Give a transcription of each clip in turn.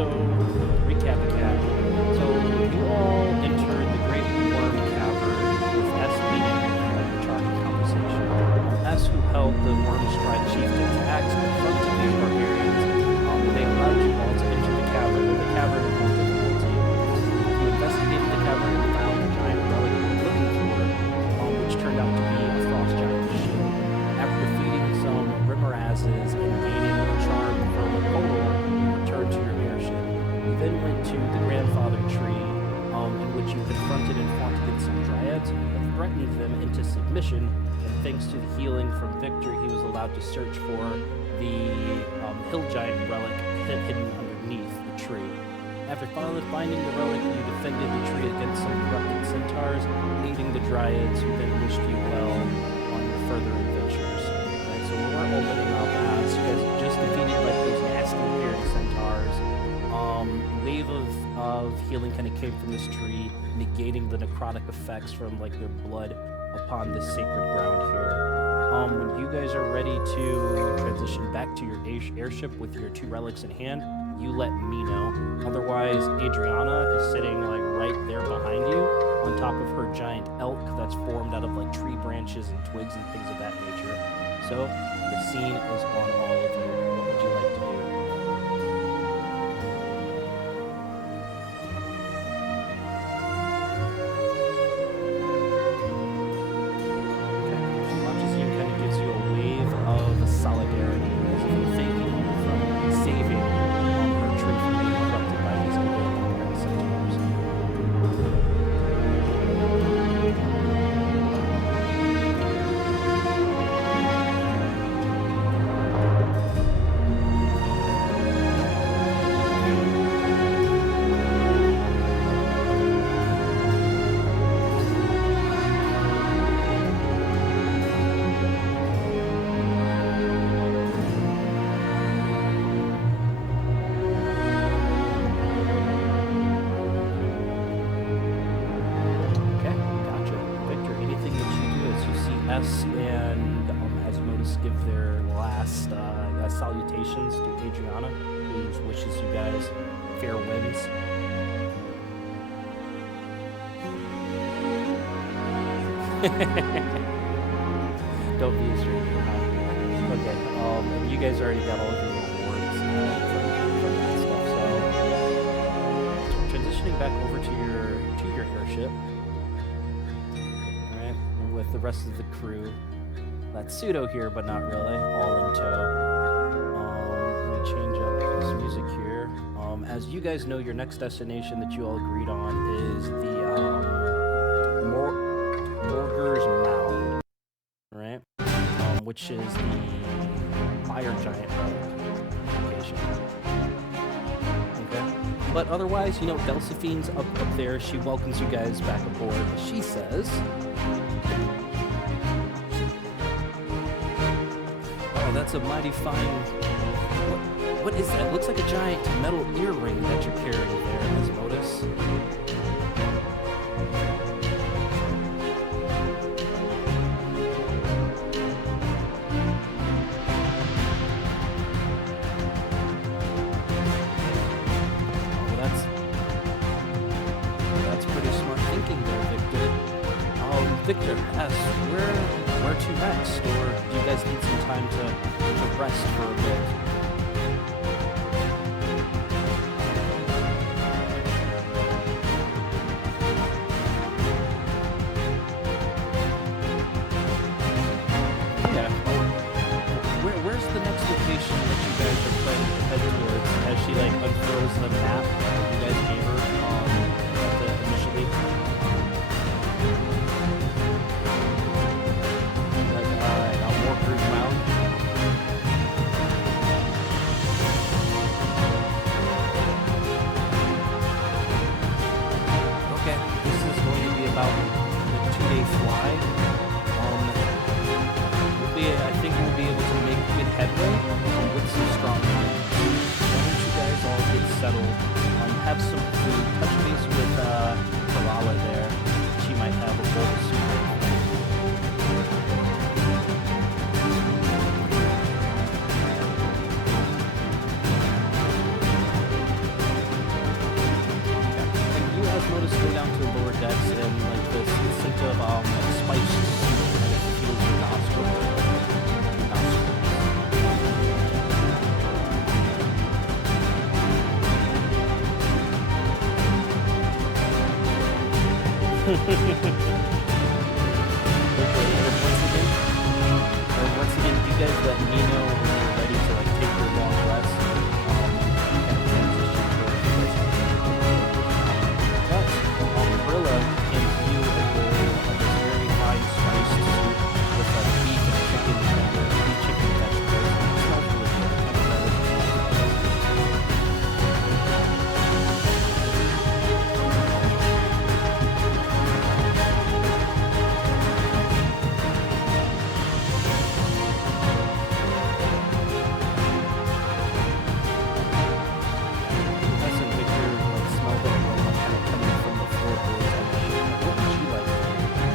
so recap again. So you all entered the Great Worm Cavern with S leading the charging conversation. S, who held the Wormstride chieftain's axe, confronted these barbarians. They allowed you all to enter the cavern, and the cavern is more difficulty. You investigated the cavern and found the giant relic you were looking for, which turned out to be a frost giant machine. After defeating some Rimarazes and gaining a charm from a portal, you returned to your airship. You then went to the grandfather tree, in which you confronted and fought against some dryads, and threatened them into submission, and thanks to the healing from Victor, he was allowed to search for the hill giant relic hidden underneath the tree. After finally finding the relic, you defended the tree against some corrupted centaurs, aiding the dryads, who then wished you well on your further adventures. Right, so we're opening up as you guys just defeated like those nasty appearing centaurs. Wave of healing kind of came from this tree, negating the necrotic effects from like their blood upon this sacred ground here. When you guys are ready to transition back to your airship with your two relics in hand, you let me know. Otherwise, Adriana is sitting like right there behind you on top of her giant elk that's formed out of like tree branches and twigs and things of that nature. So the scene is on all of you. What would you like to do? Solidarity, as if you're thanking you from saving her tree from being corrupted by these evil centaurs. And Asmodeus give their last salutations to Adriana, who wishes you guys fair winds. Don't be a stranger, huh? Okay, and you guys already got all of your rewards from that stuff, so transitioning back over to your airship. With the rest of the crew. That's pseudo here, but not really. All in tow. Let me change up this music here. As you guys know, your next destination that you all agreed on is the Morgur's Mound, right? Which is the fire giant location. Okay. But otherwise, you know, Delsophine's up there. She welcomes you guys back aboard. She says, that's a mighty fine... What is that? Looks like a giant metal earring that you're carrying there, Asmodeus. That's pretty smart thinking there, Victor. Victor, S, where to next? Or do you guys need some time to rest for a bit? Yeah. Where's the next location that you guys are planning to head towards? As she like unfurls the map that you guys gave her initially? Morgur's Mound. Okay, this is going to be about a 2-day fly. I think we'll be able to make good headway with some strong winds. Why don't you guys all Once again, you guys let me know when you're ready to like take your long rest. Kind of transition towards you guys. But Perla hands you a bowl of this very fine spiced soup with like beef and chicken tender, beef chicken vegetables. It smells really good. Kind of and Victor like smell the aroma kind of coming from the floorboards and the shit. What would you like to do?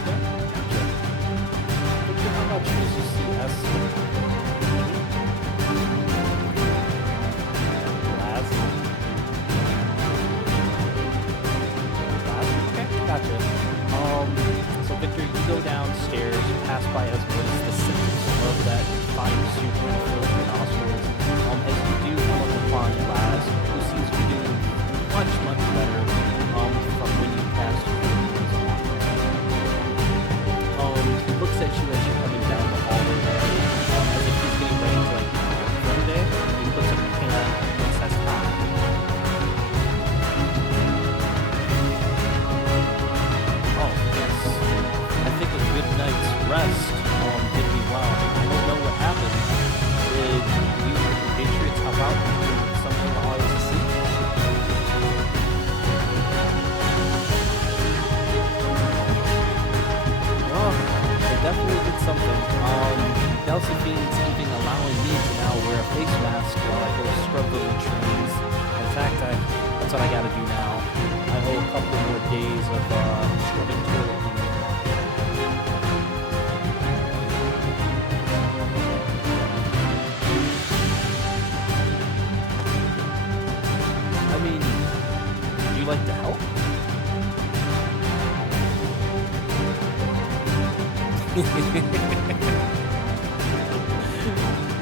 Okay, gotcha. Victor, how about you? As you see us last. Okay, gotcha. So Victor, you go downstairs, you pass by Esmeralda, the symptoms of that fine soup and fill your nostrils. As you do come up upon Laz, who seems to be doing much, much better from when you passed through his he looks at you as you're coming down the hallway there, as if he's getting ready to like for the day. He puts up a hand and says hi. Oh, yes. I think a good night's rest did me well. I don't know what happened. Did you compatriots help out something while I was asleep? Well, they definitely did something. Delphinine's even allowing me to now wear a face mask while I go scrub the latrines. In fact, that's what I gotta do now. I owe a couple more days of scrubbing toilet paper. I mean, would you like to help?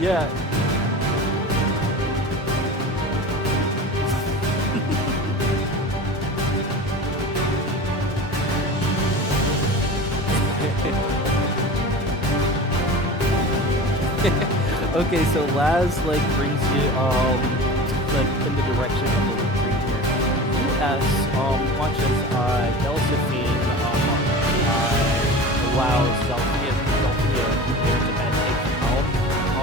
Yeah. Okay, so Laz like brings you like in the direction of the retreat here. Yes, watch as Delphine allows Zelphia there to kind of take the helm.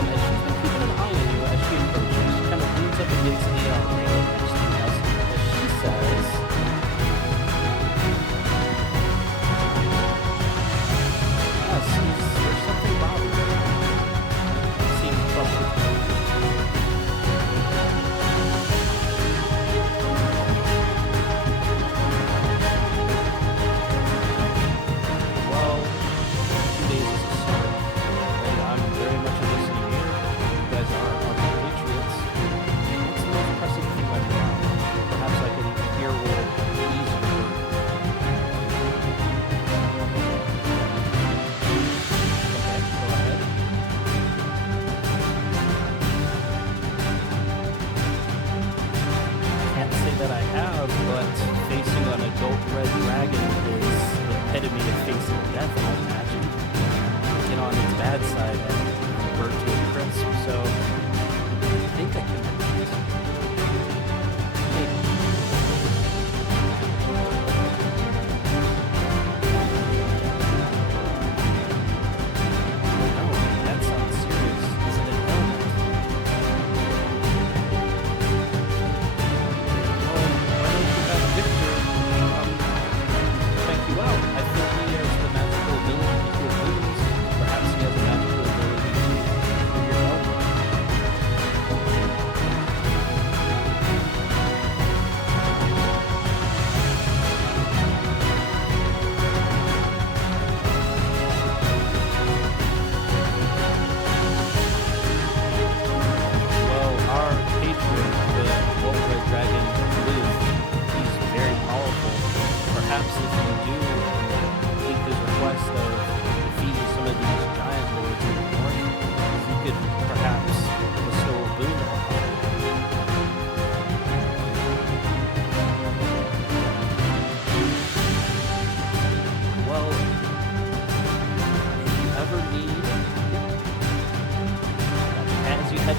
As she's been keeping an eye on you as she approaches, she kind of leans up against the railing next to us as she says, "Yes, there's something bothering you. You seem troubled."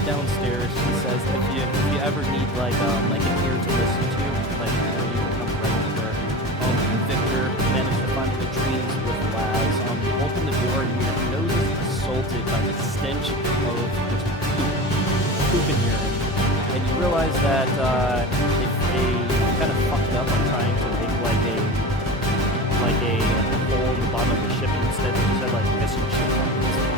downstairs. She says if you ever need like an ear to listen to, like you can come right over. Victor managed to find the dreams with Laz. You open the door and your nose is assaulted by the stench of just poop and urine, and you realize that if they kind of fucked up on trying to make like a hole in the bottom of the ship, and instead they just had like missing shit buckets.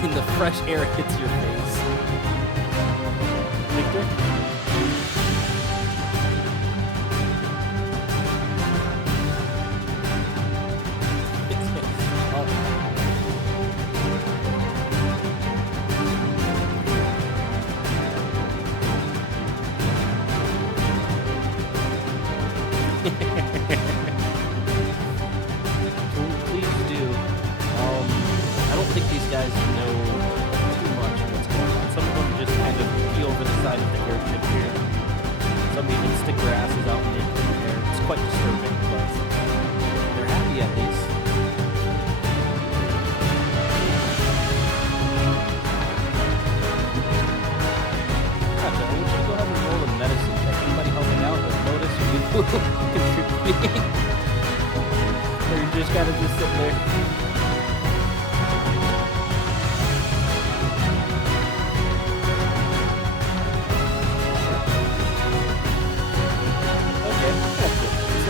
The fresh air hits your face. Victor? Please do. I don't think these guys know too much of what's going on. Some of them just kind of pee over the side of the airship here. Some even stick their asses out in the air. It's quite disturbing, but they're happy at least. Gotcha. I want you to go ahead and roll a medicine check. Anybody helping out or notice or you contributing? Or you're just kind of just sitting there?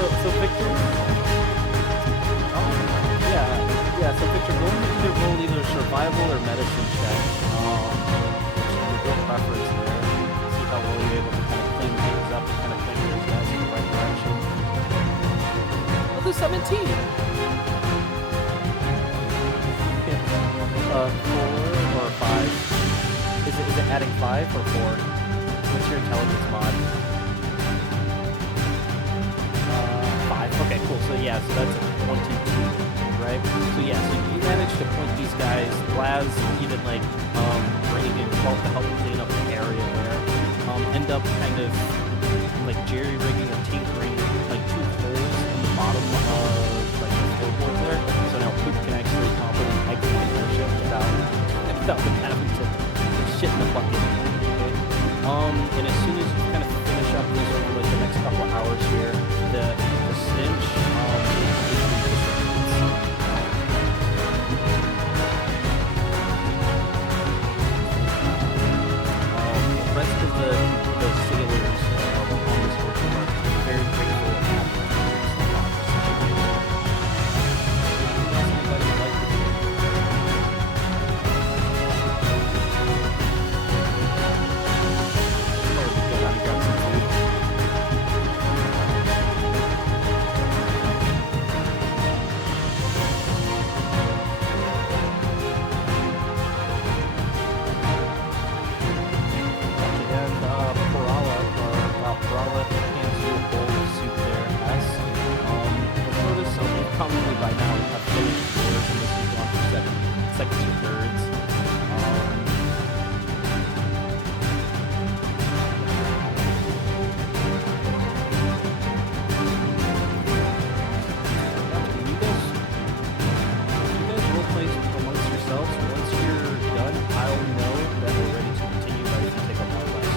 So Victor, so Victor, go ahead and either roll either survival or medicine check. Which is your preference there. See how well you're able to kind of clean things up and kind of think these guys in the right direction. Oh, the 17. 4 or 5? Is it adding 5 or 4? What's your intelligence mod? Okay, cool. So yeah, so that's 22, right? So yeah, so you managed to point these guys. Laz even like bringing in help to help clean up the area there. End up kind of like jerry-rigging or tinkering like 2 holes in the bottom of like the floorboard there. So now poop can actually properly exit the airship without them having to shit in the bucket. Okay. And as soon as you kind of finish up this over like the next couple of hours here, the stench the rest of the sailors on this work are very grateful and happy. Anything else anybody would like to do? Or we go down and grab some food. Perala hands you a bowl of soup there, S. You'll notice you probably by now have finished yours, and this has gone for 7 seconds or thirds. You guys role play amongst yourselves. Once you're done, I'll know that we're ready to continue, but if you take a long rest.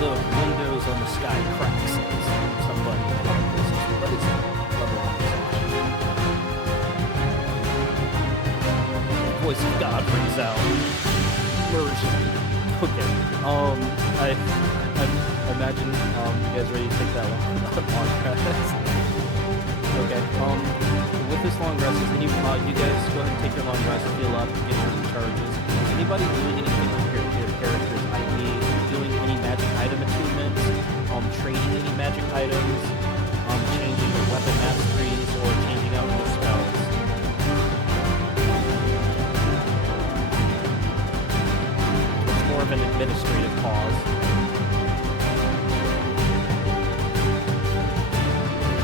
the windows on the sky crack, says somebody. What is level 1 exhaustion? Voice of God rings out. Immersion. Okay. I imagine you guys ready to take that long rest. Okay. With this long rest, is you guys go ahead and take your long rest, heal up, get your recharges. Is anybody doing anything with your characters? I.e., doing any magic item attunements, trading any magic items, changing your weapon masteries, or changing out your spells? It's more of an administrative pause.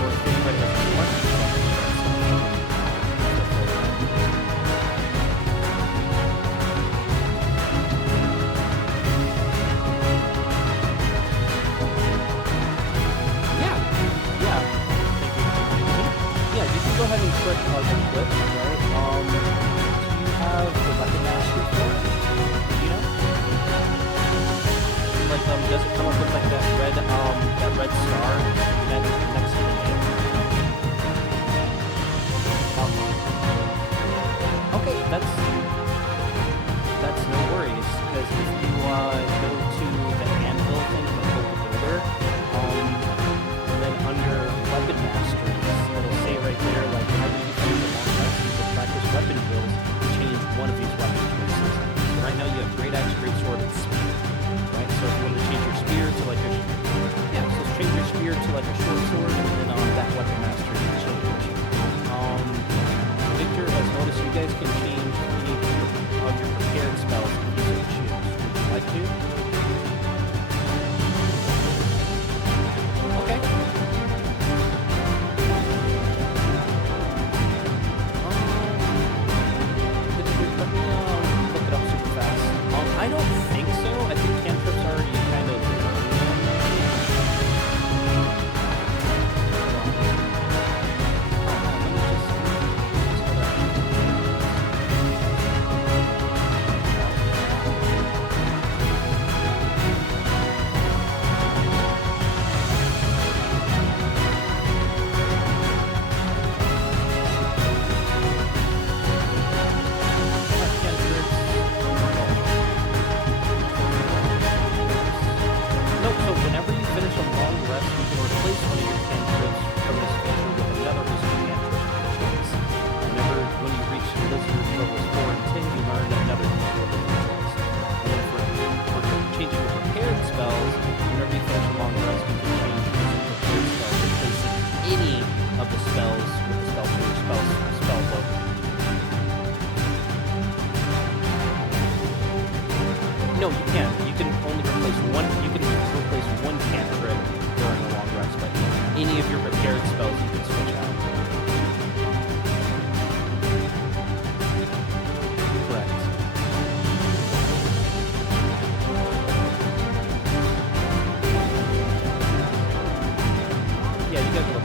Or if anybody has any questions about this, go ahead and click the clip, right? Do you have the weapon mastery for it? Do you know? Like, does it come up with like that red star next to the name? Okay, that's no worries, because if you go to the anvil thing, the builder, and then under weapon mastery, it'll say right there, like, whenever you finish a long rest, you can practice weapon drills to change one of these weapon choices. So right now you have great axe, great sword, and spear. Right? So if you want to change your spear to like a so change your spear to like a short sword, and then that weapon mastery can change. Victor has noticed you guys can change any of your prepared spells if you so choose. Would you like to? Okay. I don't think so. I think cantrips already kind of No, you can't. You can only replace one. You can replace one cantrip during a long rest, but any of your prepared spells you can switch out. Correct. Yeah, you guys will.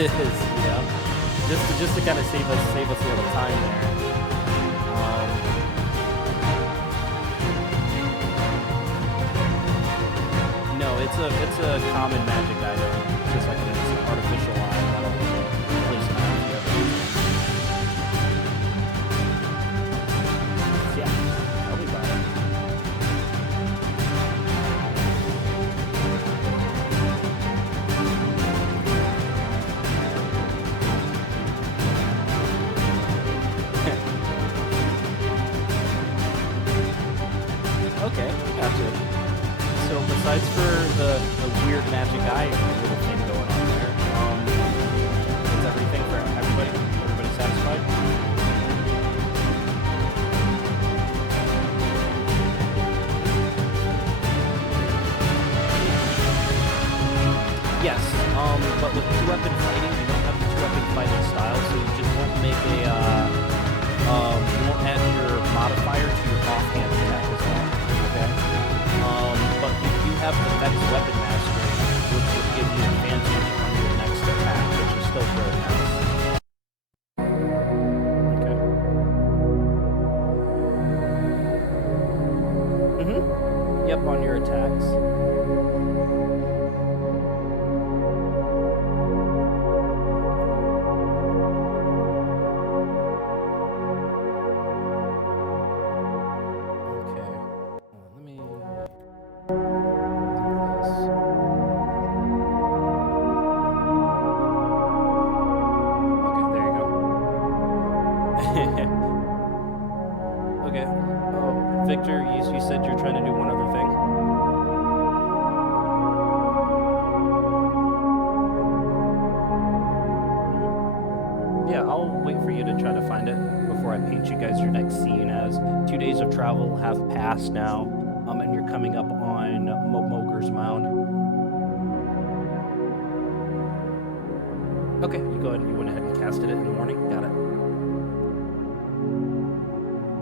is, just to kind of save us a little time there. No, it's a common magic item, just like it's an artificial eye that'll place an eye together. Yeah, tell me about it. Okay, gotcha. So besides for the weird magic eye little thing going on there, is everything for everybody? Everybody satisfied? Yes, but with two-weapon fighting, you don't have the two-weapon fighting style, so you just won't make a, you won't add your modifier to your offhand attack as well, okay? But you do have the next weapon mastery, which will give you advantage on your next attack, which is still really nice. Okay. Yep, on your attacks. Okay. Victor, you said you're trying to do one other thing. Yeah, I'll wait for you to try to find it before I paint you guys your next scene, as 2 days of travel have passed now, and you're coming up on Morgur's Mound. Okay, you go ahead and you went ahead and casted it in the morning. Got it.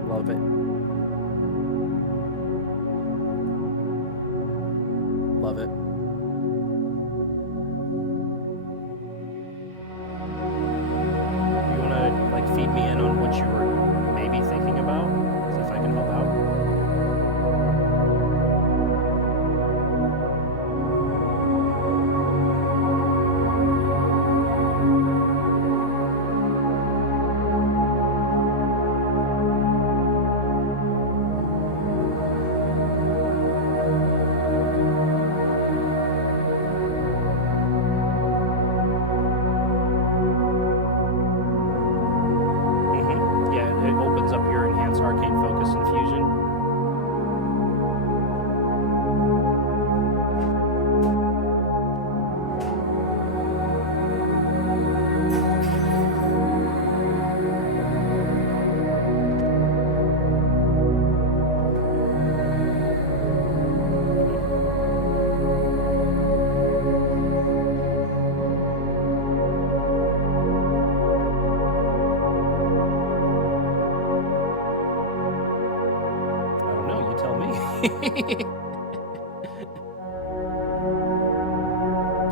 Love it. Love it. You wanna like feed me in on what you were maybe thinking about? See if I can help out. Arcane Focus Infusion.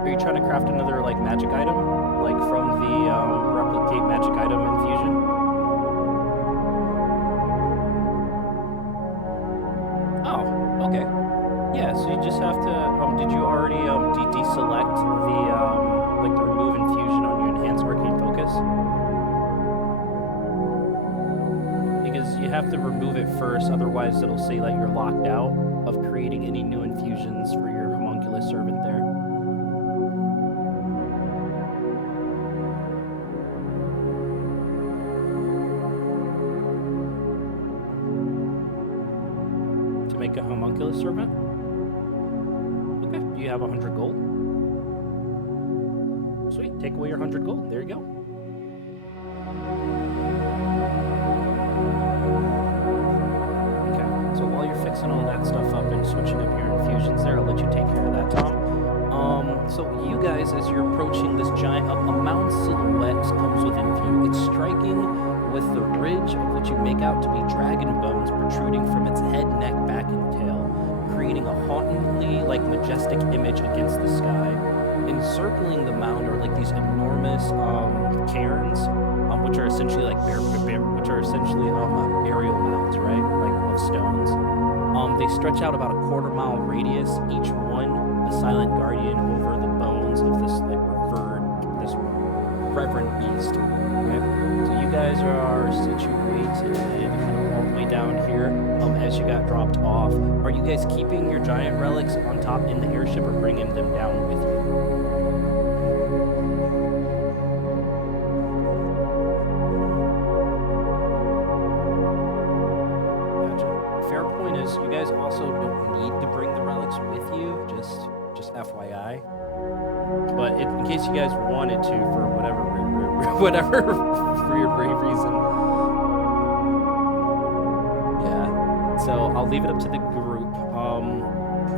Are you trying to craft another like magic item, like from the replicate magic item infusion? Oh, okay. Yeah, so you just have to. Did you already deselect the like the remove infusion on your enhanced arcane focus? Because you have to remove it first, otherwise it'll say that you're locked out of creating any new infusions for your homunculus servant there. To make a homunculus servant? Okay, do you have 100 gold? Sweet, take away your 100 gold, there you go. So while you're fixing all that stuff up and switching up your infusions there, I'll let you take care of that, Tom. So you guys, as you're approaching this giant, a mound silhouette comes within view. It's striking with the ridge of what you make out to be dragon bones protruding from its head, neck, back, and tail, creating a hauntingly, majestic image against the sky. encircling the mound are like these enormous cairns, which are essentially like burial mounds, right? Like of stones. They stretch out about a quarter-mile radius, each one a silent guardian over the bones of this this reverend beast. Right? So you guys are situated kind of all the way down here. As you got dropped off, are you guys keeping your giant relics on top in the airship or bringing them down with you? Fair point is, you guys also don't need to bring the relics with you, just FYI. But in case you guys wanted to, for whatever weird reason, yeah. So I'll leave it up to the group.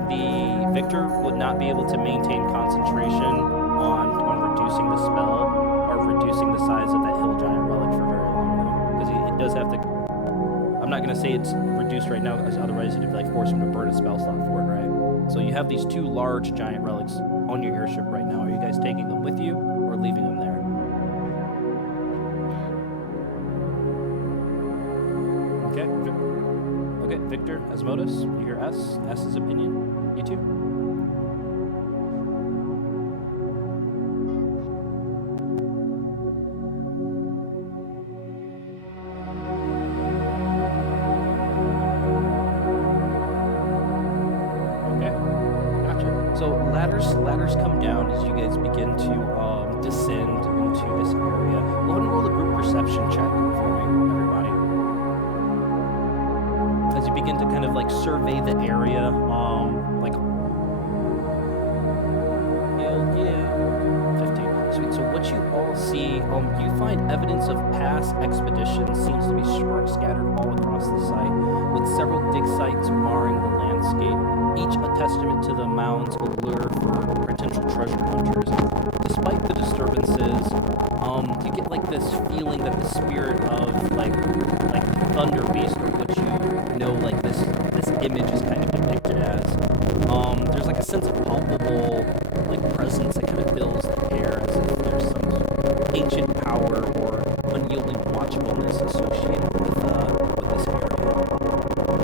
The Victor would not be able to maintain concentration on reducing the spell or reducing the size of that hill giant relic for very long, though, because it does have to. I'm not going to say it's reduced right now, because otherwise it'd like force him to burn a spell slot for it, right? So you have these two large giant relics on your airship right now. Are you guys taking them with you or leaving them there? Okay. Okay, Victor, Asmodeus, you hear S? S's opinion. You too? So ladders come down as you guys begin to descend into this area. Go ahead and roll a group perception check for me, everybody. As you begin to kind of like survey the area, like hell yeah, 15. Sweet. So what you all see, you find evidence of past expeditions seems to be scattered all across the site, with several dig sites marring the landscape. Each a testament to the mound's allure for potential treasure hunters. Despite the disturbances, you get like this feeling that the spirit of like Thunder Beast, or what you know, like this image is kind of depicted as. There's like a sense of palpable like presence that kind of fills the air, as if there's some ancient power or unyielding watchfulness associated with this area.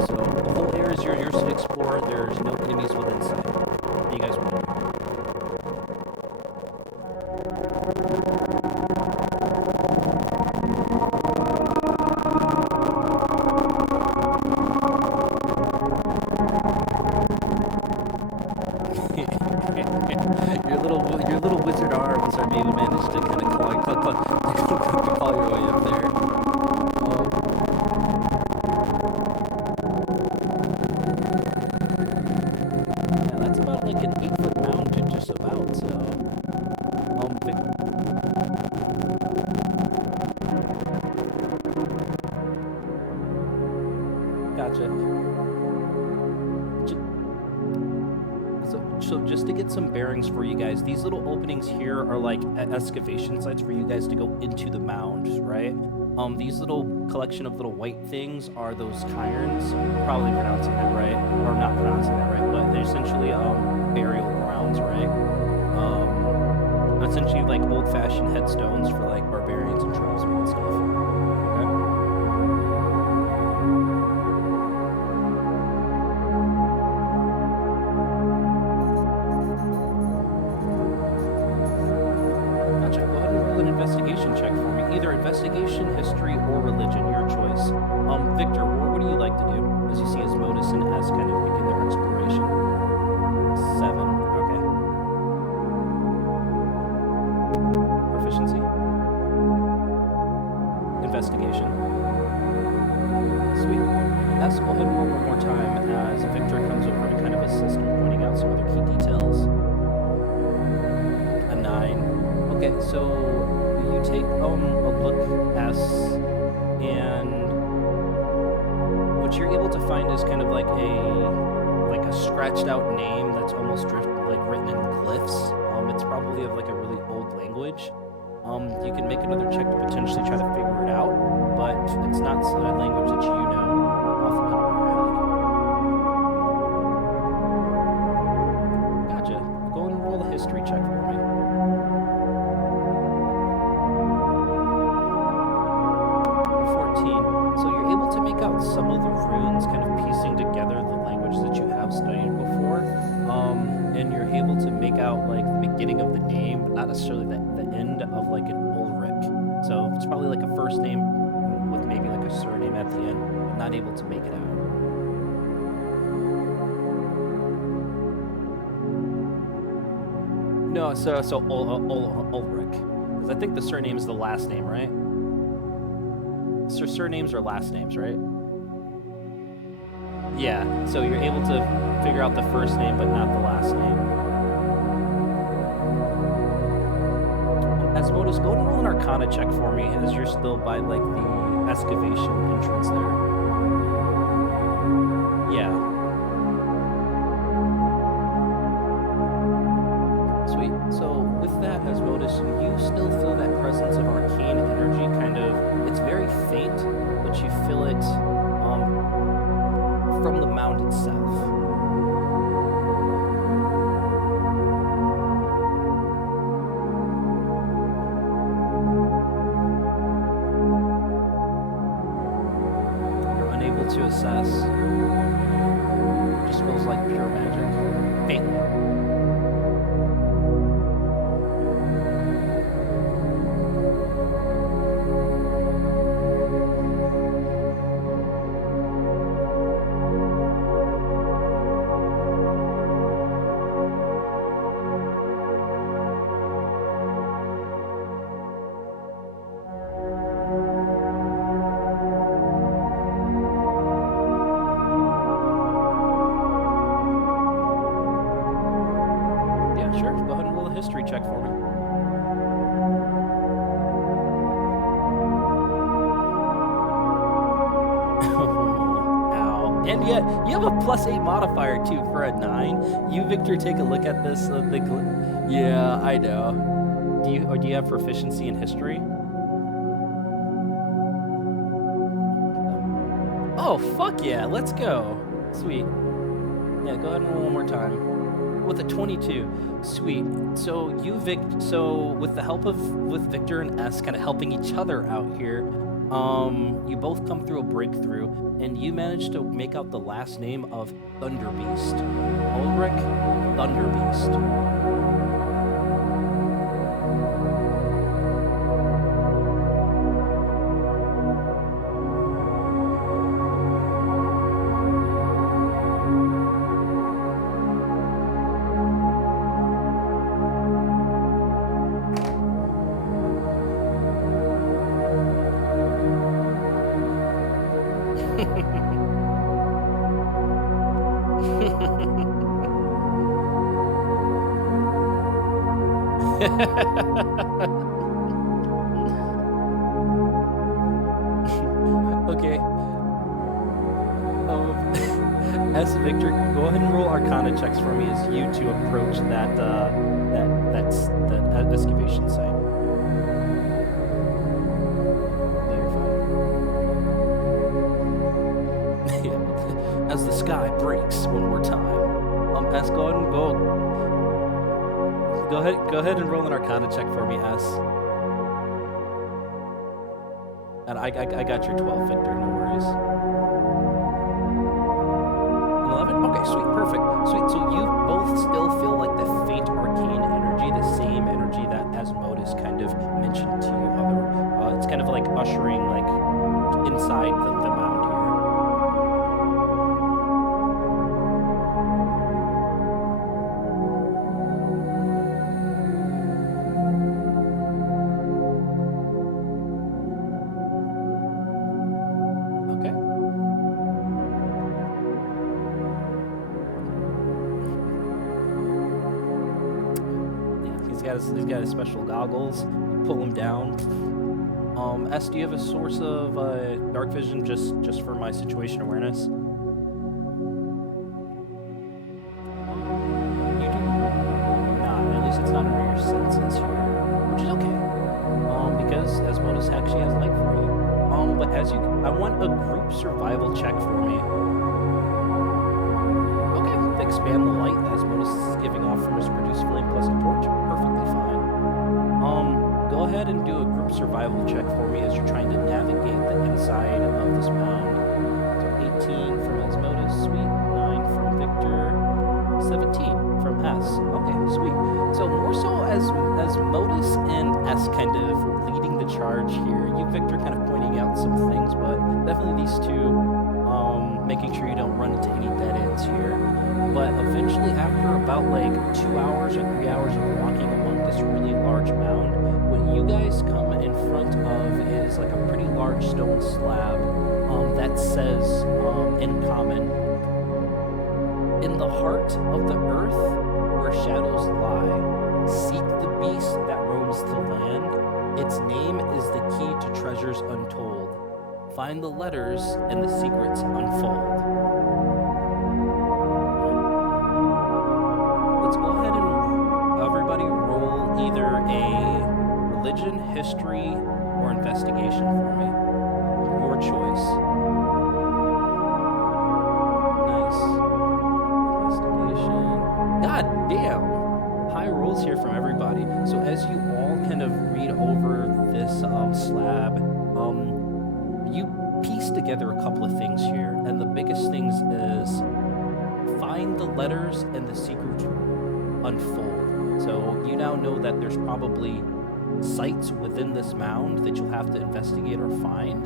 So the whole area is yours to explore. There's no enemies within sight. What do you guys want to do? your little wizard arms are maybe managed to kind of call your way up there. Yeah, that's about like an 8-foot mound, just about. So, gotcha. So just to get some bearings for you guys, these little openings here are like excavation sites for you guys to go into the mound, right? These little collection of little white things are those cairns. Probably pronouncing that right, or not pronouncing that right, but they're essentially burial grounds, right? Essentially like old-fashioned headstones for like barbarians and tribesmen and stuff. Investigation check for me. Either investigation, history, or religion, your choice. Victor, what do you like to do as you see Asmodeus and S kind of begin their exploration? 7, okay. Proficiency? Investigation. Sweet. S, go ahead and roll one more time as Victor comes over to kind of assist in pointing out some other key details. A 9. Okay, so you take a look, S, and what you're able to find is kind of like a scratched out name that's almost written in glyphs. It's probably of like a really old language. You can make another check to potentially try to figure it out, but it's not a language that you know off the top of your head. Gotcha. Go and roll a history check for me. out like the beginning of the name, but not necessarily the end of like an Ulrich. So it's probably like a first name with maybe like a surname at the end. I'm not able to make it out. No, so Ulrich, because I think the surname is the last name, right? So surnames are last names, right? Yeah. So you're able to figure out the first name, but not the last name. Asmodeus, go ahead and roll an Arcana check for me, as you're still by like the excavation entrance there. Yeah. Sweet. So with that, Asmodeus, you still feel that presence of arcane energy. Kind of, it's very faint, but you feel it from the mound itself. To assess. Just feels like pure magic. Faintly. Sure, go ahead and roll a history check for me. Ow. And yet, you have a +8 modifier too for a 9. You, Victor, take a look at this. Yeah, I know. Do you have proficiency in history? Oh, fuck yeah, let's go. Sweet. Yeah, go ahead and roll one more time. With a 22. Sweet. So with the help with Victor and S kind of helping each other out here, you both come through a breakthrough, and you manage to make out the last name of Thunderbeast. Ulrich Thunderbeast. Okay. As Victor, go ahead and roll Arcana checks for me as you two approach that excavation site. As the sky breaks one more time. S, go ahead and go ahead and roll an Arcana check for me, S. And I got your 12, Victor, no worries. 11? Okay, sweet, perfect. Sweet, so you both still feel like the faint arcane energy, the same energy that Asmodeus kind of mentioned to you. It's kind of like ushering like inside the mound here. He's got his special goggles. You pull him down. S, do you have a source of dark vision just for my situation awareness? You do not. At least it's not under your senses here, which is okay. Because Asmodeus actually has light for you. But I want a group survival check for me. Okay, expand the light that Asmodeus is giving off from his produced flame plus a torch. Perfectly fine. Go ahead and do a group survival check for me as you're trying to navigate the inside of this mound. So 18 from Asmodeus, sweet. 9 from Victor. 17 from S. Okay, sweet. after about like 2 hours or 3 hours of walking among this really large mound, what you guys come in front of is like a pretty large stone slab that says in common, "In the heart of the earth where shadows lie, seek the beast that roams the land. Its name is the key to treasures untold. Find the letters and the secrets unfold." Let's go ahead and everybody roll either a religion, history, or investigation for me. Your choice. Nice. Investigation. God damn! High rolls here from everybody. So as you all kind of read over this slab, you piece together a couple of things here, and the biggest things is find the letters and the secrets unfold. So you now know that there's probably sites within this mound that you'll have to investigate or find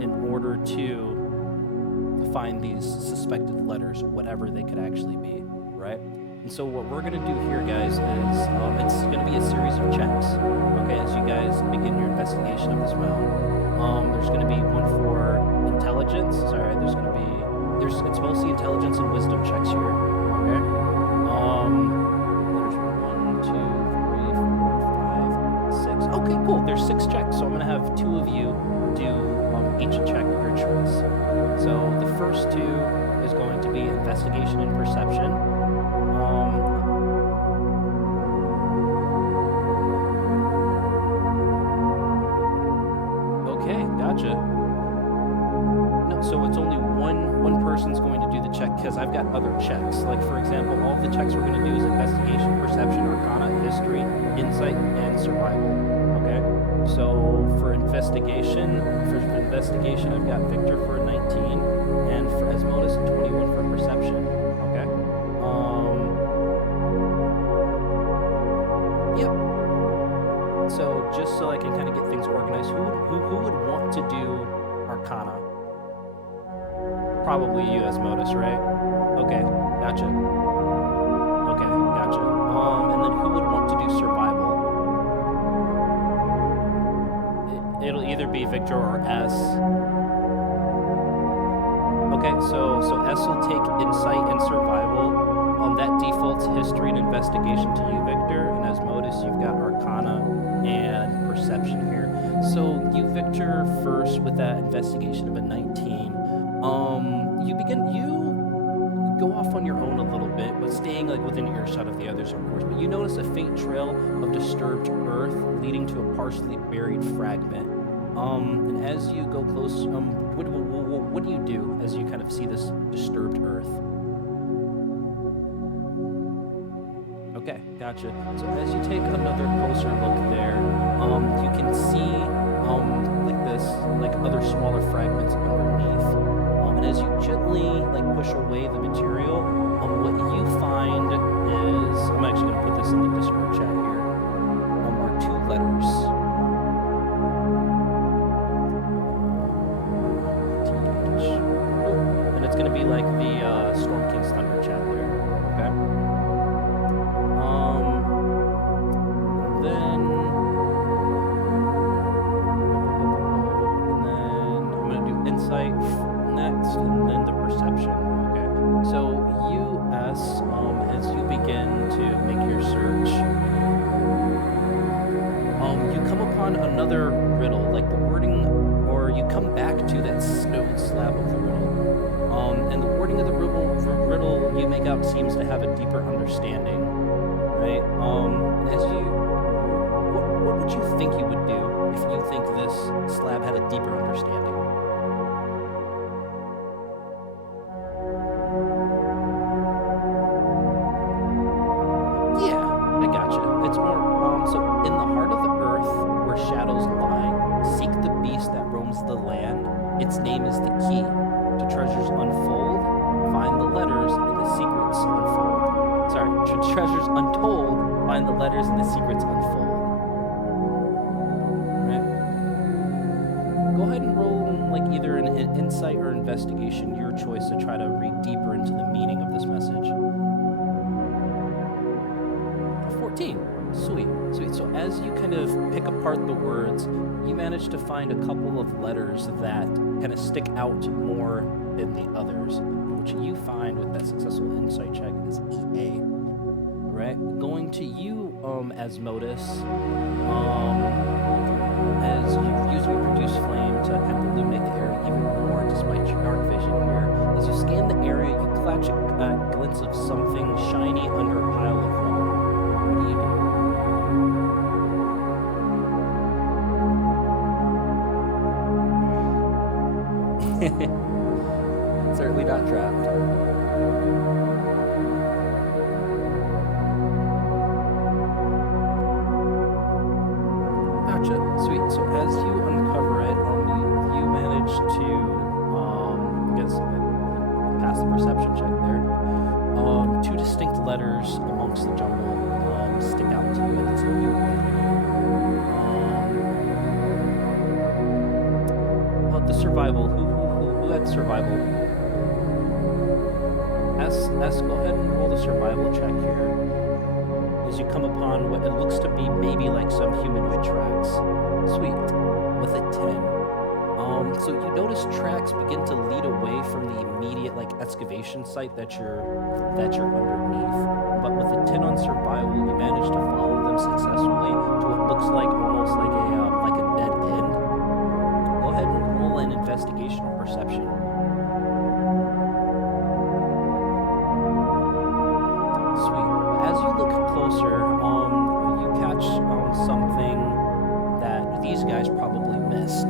in order to find these suspected letters, whatever they could actually be, right? And so what we're going to do here, guys, is it's going to be a series of checks, okay, as you guys begin your investigation of this mound. There's going to be one for intelligence. Sorry, it's mostly intelligence and wisdom checks here, okay? There's 1, 2, 3, 4, 5, 6. Okay, cool. There's 6 checks, so I'm going to have 2 of you do each check of your choice. So the first 2 is going to be investigation and perception. Okay, gotcha. No, so it's only one person's going to do the check because I've got other checks. Like, for example, all of the checks we're going to do is investigation, perception, arcana, history, insight, and survival. Okay? So for investigation, I've got Victor for a 19 and for Asmodeus a 21 for perception. Okay? Yep. So just so I can kind of get things organized, who would want to do arcana? Probably you, Asmodeus, right? Okay, gotcha. Okay, gotcha. And then who would want to do survival? It'll either be Victor or S. Okay, so S will take insight and survival. That defaults history and investigation to you, Victor. And Asmodeus, you've got arcana and perception here. So you, Victor, first with that investigation of a 19. You go off on your own a little bit, but staying like within earshot of the others, of course. But you notice a faint trail of disturbed earth leading to a partially buried fragment. And as you go close, what do you do as you kind of see this disturbed earth? Okay, gotcha. So as you take another closer look there, you can see like other smaller fragments underneath. And as you gently push away the material, what you find is, I'm actually going to put this in the Discord chat here, are 2 letters. And it's going to be like the Storm King's Thunder chat there, okay? Then I'm going to do insight next, and then the perception. Okay. So you, S, as you begin to make your search, you come upon another riddle, like the wording, or you come back to that stone slab of the riddle. And the wording of the riddle you make out seems to have a deeper understanding, right? And as what would you think you would do if you think this slab had a deeper understanding? Its name is the key to treasures unfold. Find the letters and the secrets unfold. Sorry, treasures untold. Find the letters and the secrets unfold. Right? Go ahead and roll either an insight or investigation, your choice, to try to read deeper into the meaning of this message. kind of pick apart the words, you manage to find a couple of letters that kind of stick out more than the others, which you find with that successful insight check is EA. Right? Going to you, Asmodeus, as you've used your produce flame to kind of illuminate the area even more, despite your dark vision here. As you scan the area, you catch a glimpse of something shiny under a pile of rubble. What do you do? Certainly not trapped. Gotcha. Sweet. So as you uncover it, you manage to, I guess, pass the perception check there. Two distinct letters amongst the jumble stick out to you, and it's you. The survival. Who had survival? S. Go ahead and roll the survival check here. As you come upon what it looks to be maybe like some humanoid tracks. Sweet. With a 10. So you notice tracks begin to lead away from the immediate excavation site that you're underneath. But with a 10 on survival, you manage to follow them successfully to what looks like almost like a dead end. Go ahead and roll an investigation or perception. As you look closer, you catch something that these guys probably missed.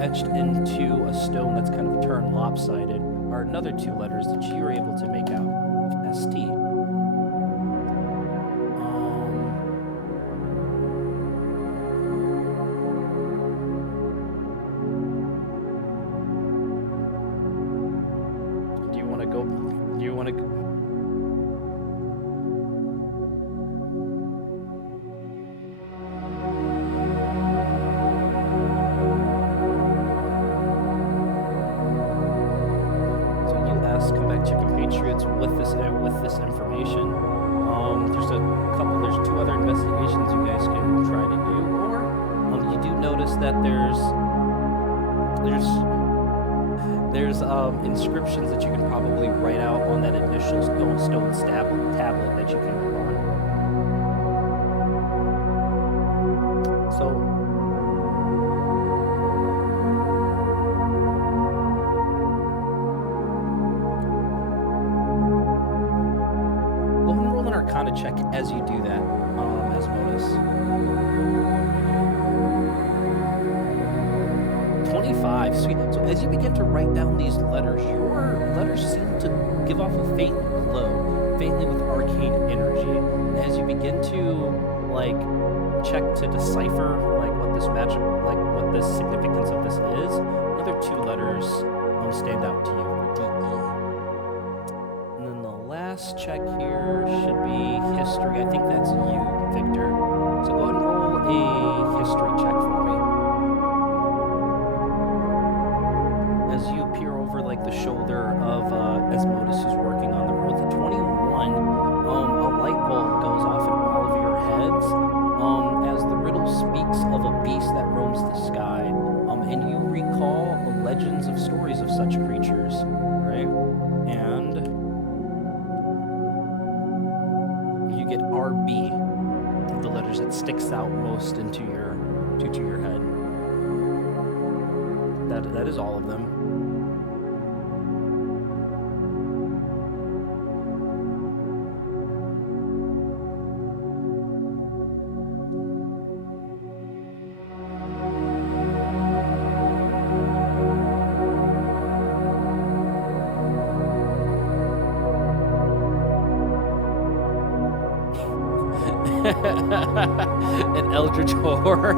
Etched into a stone that's kind of turned lopsided are another two letters that you were able to make out with ST. Do you want to go? Come back to your compatriots with this information. There's two other investigations you guys can try to do, or you do notice that there's inscriptions that you can probably write out on that initial stone tablet that you came upon. So. Arcana check as you do that, Asmodeus. 25, sweet. So as you begin to write down these letters, your letters seem to give off a faint glow, faintly with arcane energy. And as you begin to check to decipher what this magic, what the significance of this is, another two letters stand out to you. Last check here should be history. I think that's you, Victor. So go ahead and roll a history check for me. As you peer over the shoulder of Asmodeus, who's working on the road, the 21, a light bulb goes off in all of your heads as the riddle speaks of a beast that roams the sky. And you recall the legends of stories of such creatures, right? And get RB, the letters that sticks out most into your head. That is all of them. An eldritch horror.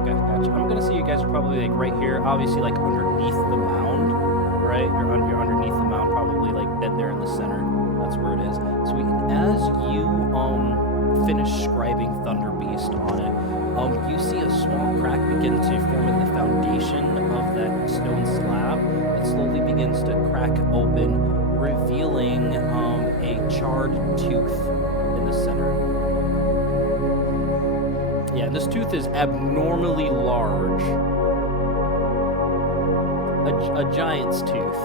Okay, gotcha. I'm gonna say you guys are probably right here, obviously underneath the mound, right? You're underneath the mound, probably dead there in the center. That's where it is. So as you finish scribing Thunderbolt beast on it. You see a small crack begin to form in the foundation of that stone slab. It slowly begins to crack open, revealing a charred tooth in the center. Yeah, and this tooth is abnormally large. A giant's tooth.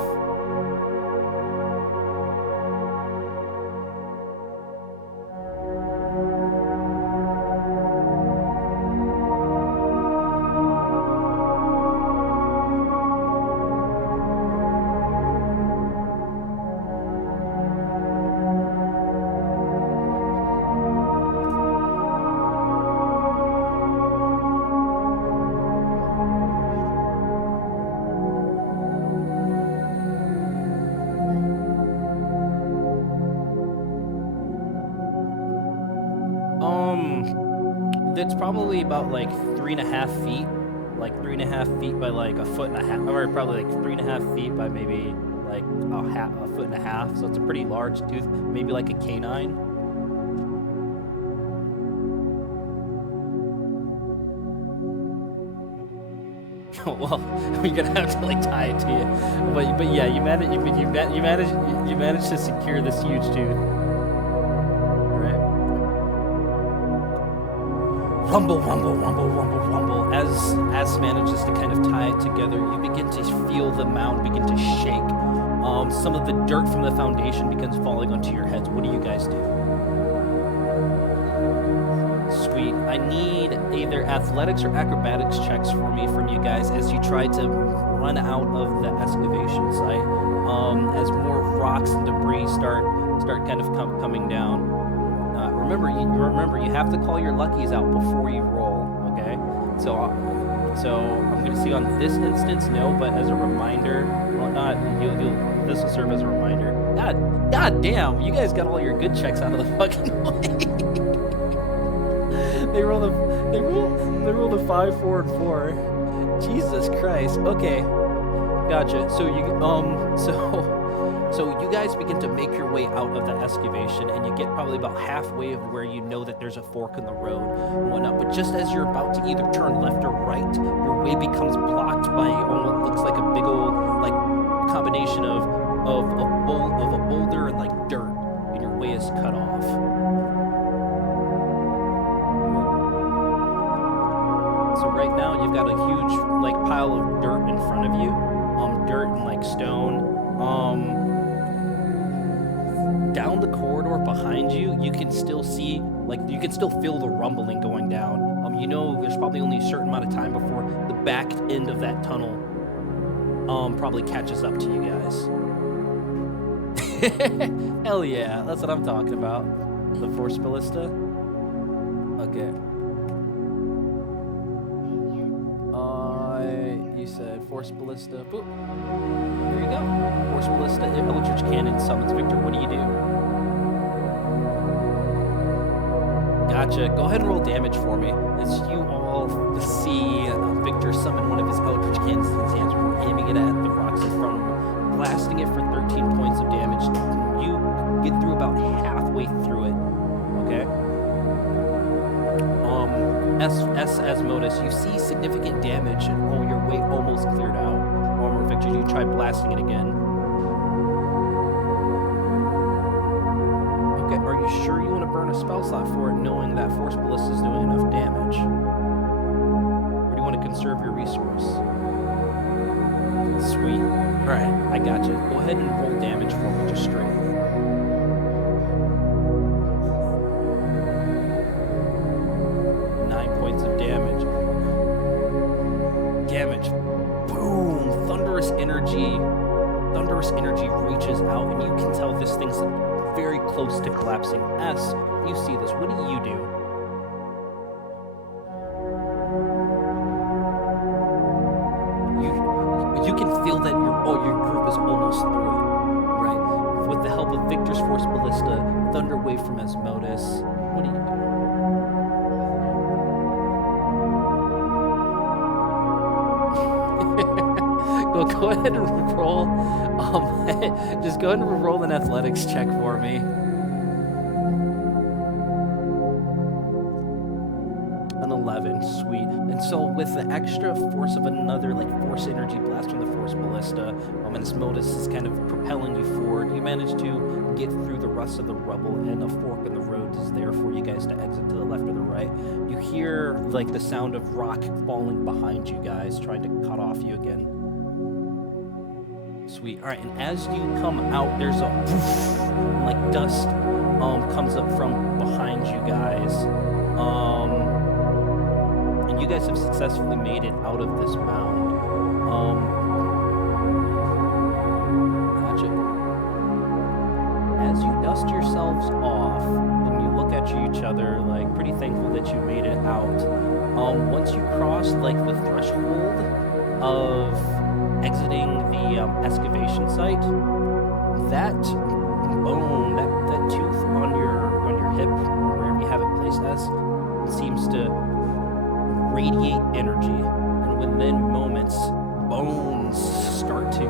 It's probably about like 3.5 feet, like 3.5 feet by like a foot and a half, or probably like 3.5 feet by maybe like a foot and a half. So it's a pretty large tooth, maybe like a canine. Well, you're gonna have to like tie it to you, but yeah, you managed to secure this huge tooth. Rumble, rumble, rumble, rumble, rumble. As manages to kind of tie it together, you begin to feel the mound begin to shake. Some of the dirt from the foundation begins falling onto your heads. What do you guys do? Sweet. I need either athletics or acrobatics checks from you guys as you try to run out of the excavation site. As more rocks and debris start kind of coming down. Remember, you have to call your luckies out before you roll, okay? So I'm gonna see on this instance, no, but as a reminder, well, this will serve as a reminder. God damn, you guys got all your good checks out of the fucking way. They rolled a 5, 4, and 4. Jesus Christ. Okay, gotcha. So you guys begin to make your way out of the excavation, and you get probably about halfway of where you know that there's a fork in the road and whatnot. But just as you're about to either turn left or right, your way becomes blocked by what looks like a big old like combination of a boulder and like dirt, and your way is cut off. So right now you've got a huge like pile of dirt in front of you, dirt and like stone. Down the corridor behind you, you can still see, like, you can still feel the rumbling going down. You know, there's probably only a certain amount of time before the back end of that tunnel, probably catches up to you guys. Hell yeah, that's what I'm talking about. The Force Ballista. Okay. You said Force Ballista. Boop. There you go. Force Ballista, Eldritch Cannon summons Victor. What do you do? Gotcha. Go ahead and roll damage for me. As you all see Victor summon one of his Eldritch Cannons in his hands before aiming it at the rocks in front of him, blasting it for 13 points of damage. You get through about halfway through it. Okay? Asmodeus, you see significant damage and your weight almost cleared out. Or Victor, you try blasting it again. Okay, are you sure you want to burn a spell slot for it, knowing that Force Ballista is doing enough damage? Or do you want to conserve your resource? Sweet. Alright, I got you. Go ahead and roll damage for me, just straight. Boom! Thunderous energy reaches out, and you can tell this thing's very close to collapsing. As you see this, what do you do? You can feel that your group is almost through it, right? With the help of Victor's Force Ballista, Thunder Wave from Asmodeus, what do you do? Go ahead and roll. Just go ahead and roll an athletics check for me. 11, sweet. And so with the extra force of another like force energy blast from the force ballista, and this Modus is kind of propelling you forward, you manage to get through the rust of the rubble, and a fork in the road is there for you guys to exit to the left or the right. You hear like the sound of rock falling behind you guys, trying to cut off you again. Sweet. All right, and as you come out, there's a poof, and like dust comes up from behind you guys. And you guys have successfully made it out of this mound. Gotcha. As you dust yourselves off, and you look at each other, like pretty thankful that you made it out. Once you cross like the threshold of exiting the excavation site, that bone, that tooth on your hip, or wherever you have it placed as, seems to radiate energy, and within moments, bones start to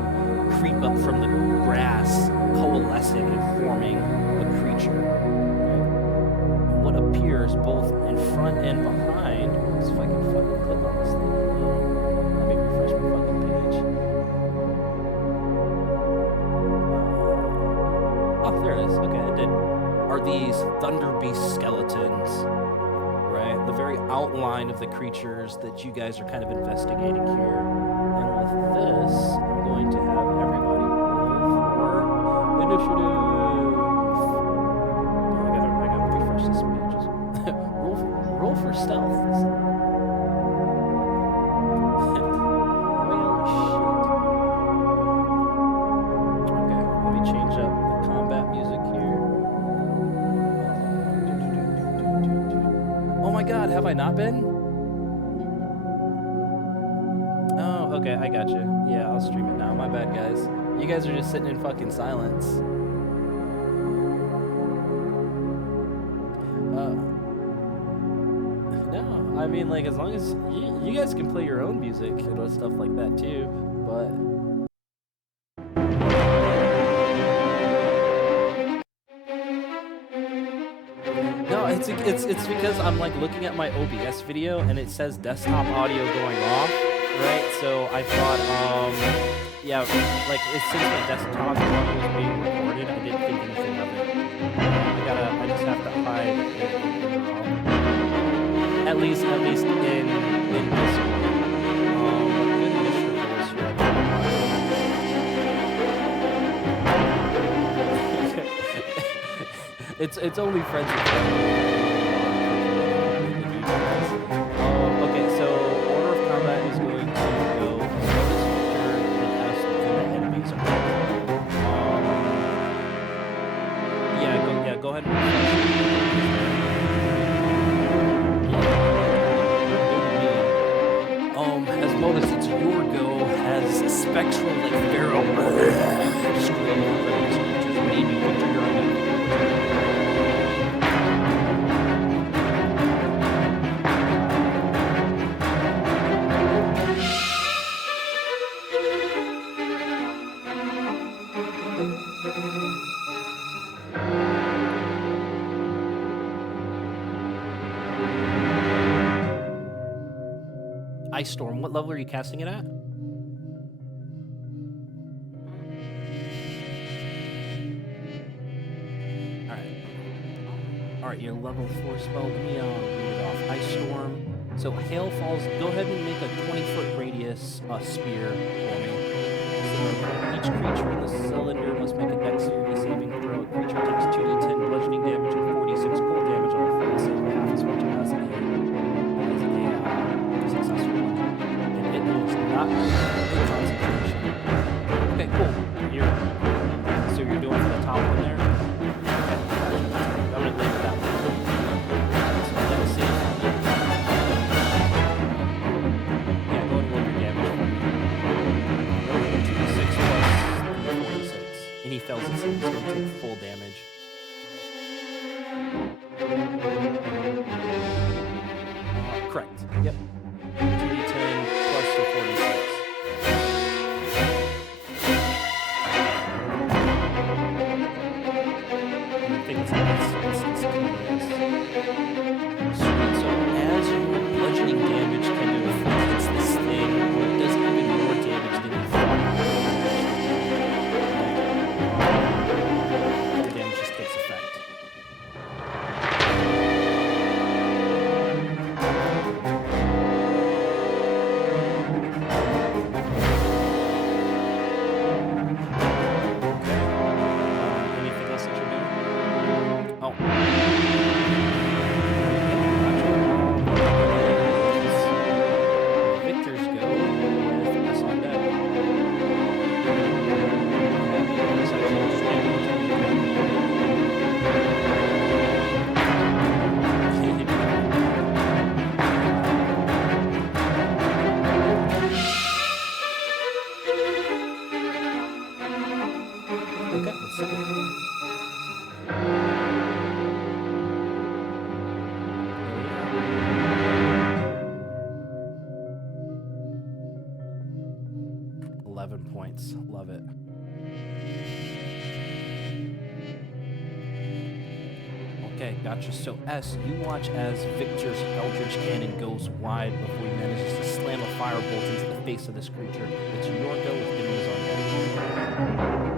creep up from the grass, coalescing and forming a creature. And what appears both in front and behind, let's see if I can fucking click on this thing. Let me refresh my fucking page. Oh, there it is. Okay, it did. Are these thunder beast skeletons, right? The very outline of the creatures that you guys are kind of investigating here. And with this, I'm going to have everybody roll for initiative. I gotta refresh this page. roll for stealth. God, have I not been? Oh, okay, I got you. Yeah, I'll stream it now. My bad, guys. You guys are just sitting in fucking silence. No, I mean, like, as long as you guys can play your own music and stuff like that too, but... It's because I'm like looking at my OBS video and it says desktop audio going off, right? So I thought, yeah, like since my desktop audio is being recorded, I didn't think anything of it. I just have to hide it. At least in Discord. It's only friends with okay, so order of combat is going to go this feature and the enemies are go ahead and as Modus, it's your go as spectral like feral scream made you picture your own. Ice Storm, what level are you casting it at? Alright, your level 4 spell, let me read it off. Ice Storm. So hail falls, go ahead and make a 20-foot radius spear for me. So each creature in the cylinder must make a dexterity saving throw. A creature takes 2d10 bludgeoning damage and 46 cold damage on a fail save, half as much as a successful one. And it is not a concentration. Okay, cool. So you're doing for the top one there? I'm going to leave it that way. So let's see. Yeah, go ahead and roll your damage. 2d6 plus 46. And he fails it, so he's going to take full damage. Correct. Yep. 2d10 plus the 46. I think it's sweet. So as you Oh, yeah. 11 points. Love it. Okay, gotcha. So S, you watch as Victor's Eldritch Cannon goes wide before he manages to slam a firebolt into the face of this creature. It's your go with enemies on deck.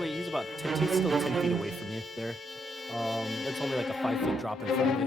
He's about 10, he's still 10 feet away from you there. It's only like a 5-foot drop in front of you.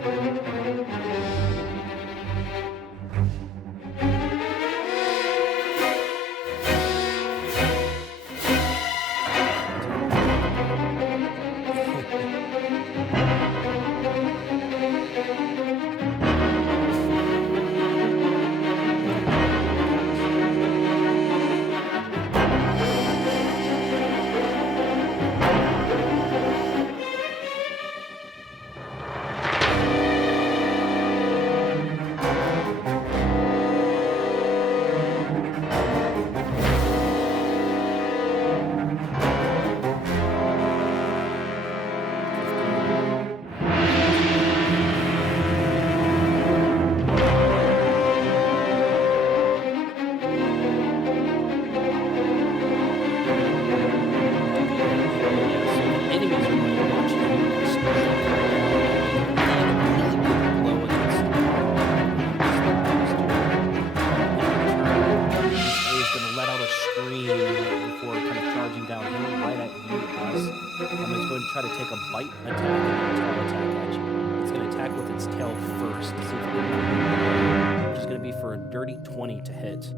Try to take a bite attack and a tail attack at you. It's going to attack with its tail first to see if it can, which is going to be for a dirty 20 to hit.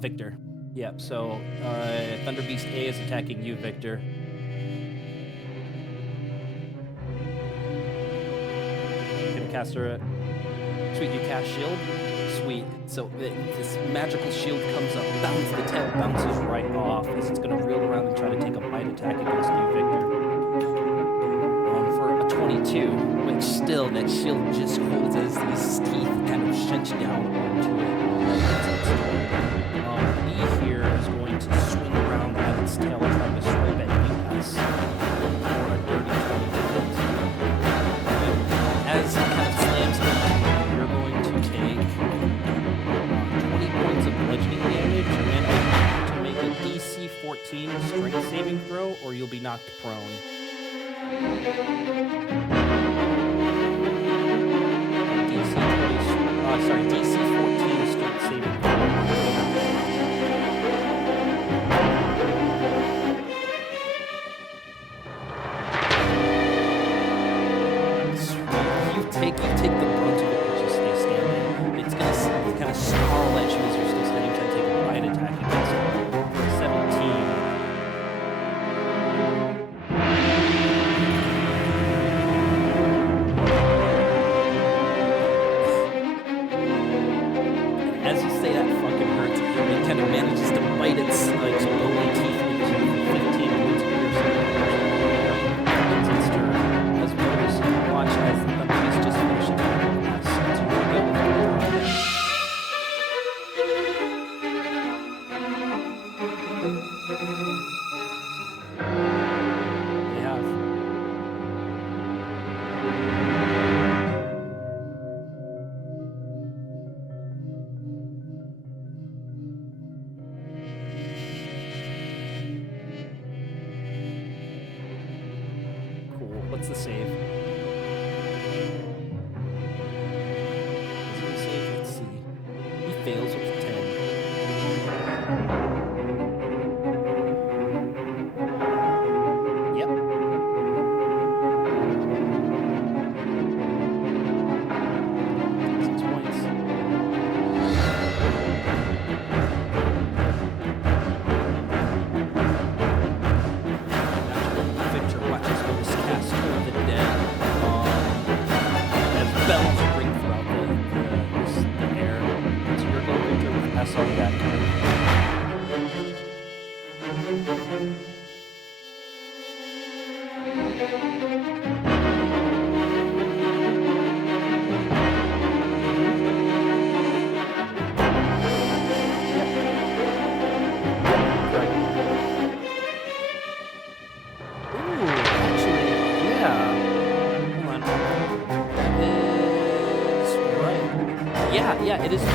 Victor. Yep, so Thunder Beast A is attacking you, Victor. Gonna cast her. Sweet, you cast shield? Sweet. So this magical shield comes up, the tail bounces right off as it's going to reel around and try to take a bite attack against you, Victor. For a 22, which still, that shield just holds as these teeth kind of shunch down onto it. B here is going to swing around at its tail, trying to swipe at you guys for a dirty 20 to hit. As it kind of slams into you, you're going to take 20 points of bludgeoning damage, and to make a DC 14 strength saving throw, or you'll be knocked prone. DC 14 strength saving throw. You take the brunt of it, but you stay standing. It's gonna kind of snarl at you as you're still standing, trying to take a bite attack against it for a 17. As you say that fucking hurts, it kind of manages to bite its like bony teeth into 15 wounds of piercing. It's its turn. As bonus, watch as the Thunder Beast just finished attacking us. So we'll go with the draw again. They have. Cool. What's the save? What's the save? Let's see. He fails with 10. Yep. 6 points. Ooh, actually, yeah. Hold on. That is right. Yeah, it is 2d12,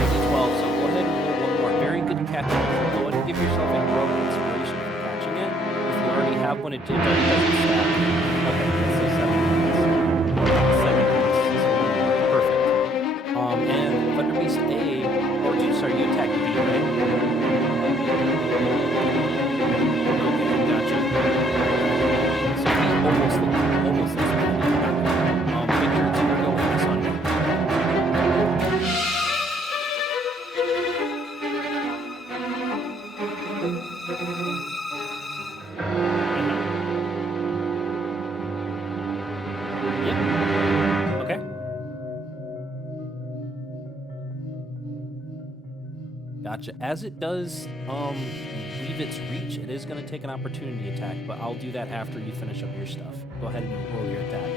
so go ahead and roll one more. Very good catching. Go ahead and give yourself a roll of inspiration for catching it. If you already have one, it doesn't stack. Okay, so 7 points. 7 points. So perfect. And Thunder Beast A, or sorry, you attack B, right? Okay, gotcha. So he almost looks Victor, it's your go with this on you. Yep. Okay. Gotcha. As it does leave its reach, it is going to take an opportunity attack, but I'll do that after you finish up your stuff. Go ahead and roll your attack.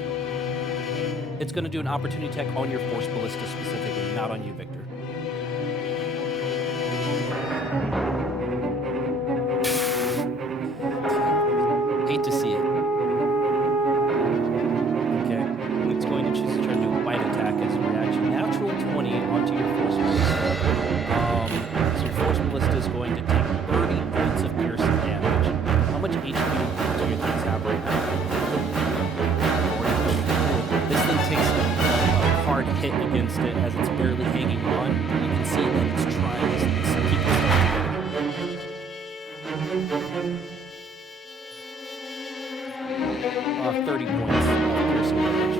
It's going to do an opportunity attack on your Force Ballista specifically, not on you, Victor. Hate to see it. Okay. It's going to choose to try to do a bite attack as a reaction. Natural 20 onto your Force Ballista. So your Force Ballista is going to take 30 points of piercing damage. How much HP do your things have right now? This thing takes a hard hit against it as it's barely hanging on. You can see that it's trying to keep itself together. 30 points of piercing damage.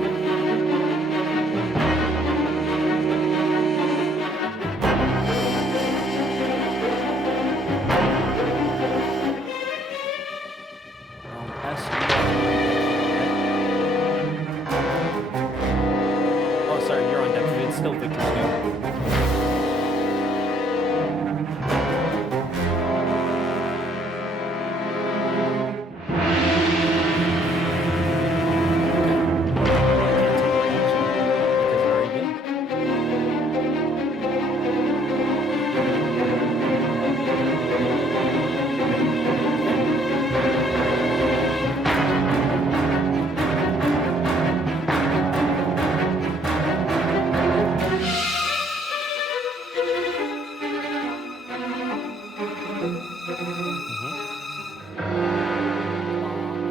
Oh, sorry, you're on deck. It's still Victor's go.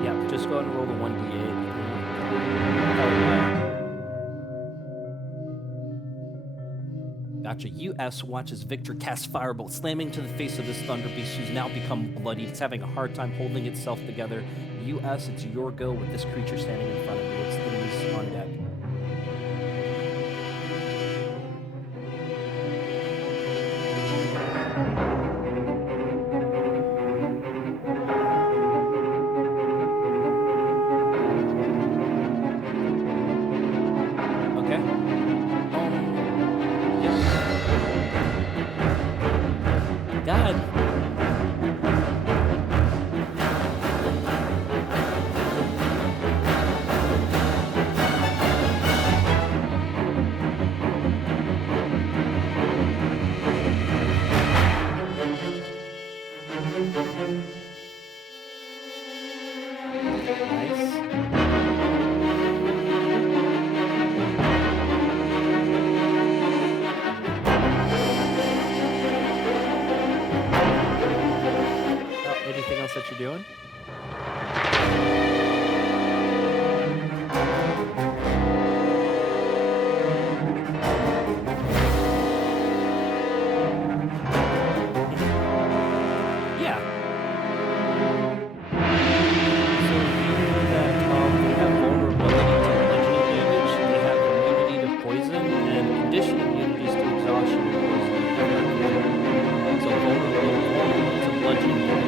Yeah, just go ahead and roll the 1d8. Gotcha. US watches Victor cast Firebolt, slamming to the face of this Thunder Beast, who's now become bloodied. It's having a hard time holding itself together. US, it's your go with this creature standing in front of you. It's the on deck. God. Anything else that you're doing? Yeah. So you know that they have vulnerability to bludgeoning damage, they have immunity to poison, and conditional immunities to exhaustion and poison. So vulnerable to bludgeoning damage.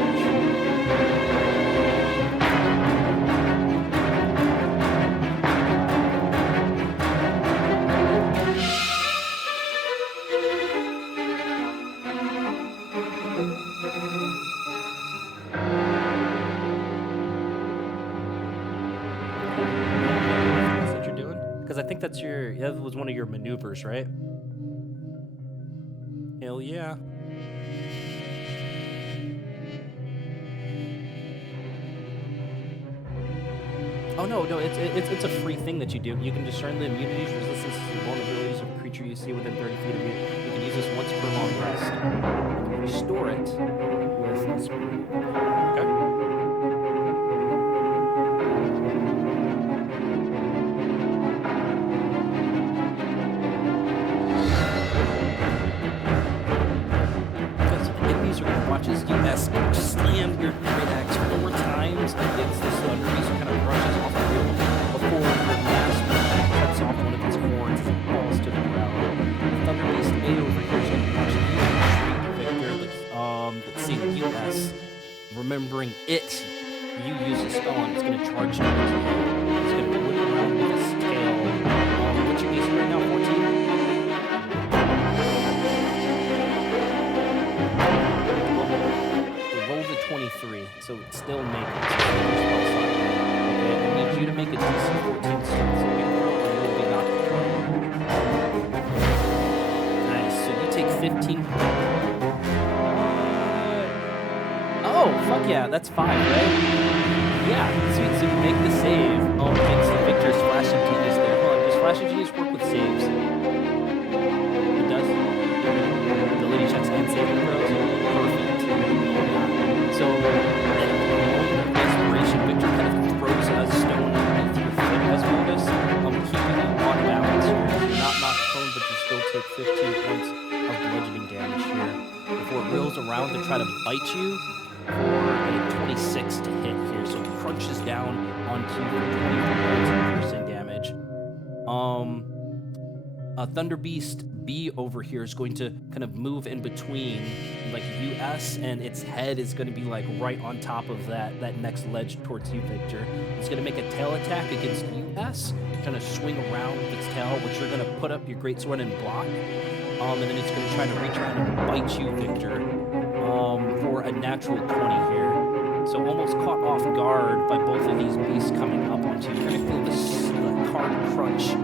I think that was one of your maneuvers, right? Hell yeah. Oh no, it's a free thing that you do. You can discern the immunities, resistances, and vulnerabilities of a creature you see within 30 feet of you. You can use this once per long rest. You can restore it with a spell. Okay. Because enemies are going to watch as you slam your great axe 4 times against this thunder beast, kind of brushes off the field before your last one cuts off one of its horns as it falls to the ground. The thunder beast A over here is going to watch you retreat, Victor. Let's see, US. Remembering it, you use a spell on, it's going to charge towards you. It's going to whip around with its tail. What's your AC right now? 14? Roll the 23, so it still makes it. Okay, I need you to make a DC 14 saving throw, and you'll be knocked prone. Nice, so you take 15. Oh, fuck yeah, that's 5, right? Yeah, sweet, so you make the save against the Victor's Flash of Genius there. Hold on, does Flash of Genius work with saves? It does? Ability checks and saving throws? Perfect. So, desperation, Victor kind of throws a stone underneath your foot as bonus, keeping you on balance here. You're not knocked prone, but you still take 15 points of bludgeoning damage here before it wheels around to try to bite you for a 26 to hit here. So it crunches down onto you for 24 points of piercing damage. Thunder Beast B over here is going to kind of move in between like US, and its head is going to be like right on top of that next ledge towards you, Victor. It's going to make a tail attack against US, kind of swing around with its tail, which you're going to put up your greatsword and block. And then it's going to try to reach around and bite you, Victor, for a natural 20 here. So almost caught off guard by both of these beasts coming up onto you. You're going to feel the hard crunch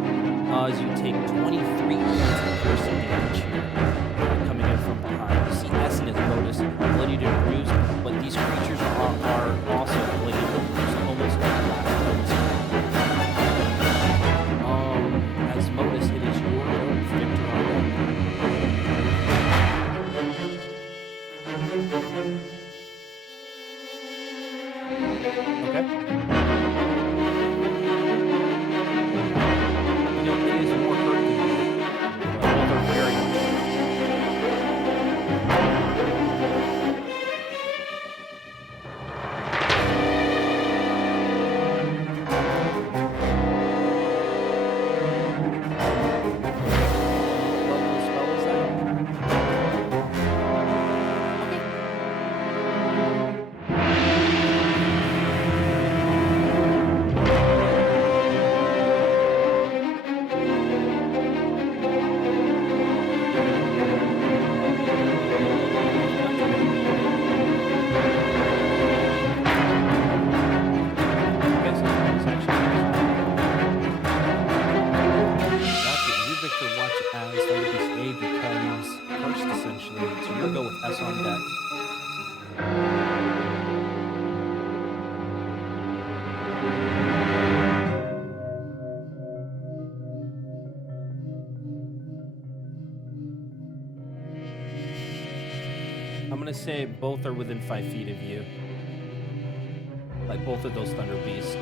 as you take 23 points of piercing damage here, coming in from behind. You see S in his bonus, bloodied and bruised, but these creatures are also bloodied and bruised, almost like last points. As Modus, it is your go, Victor on that. Okay. I'm going to say both are within 5 feet of you. Like both of those Thunder Beasts.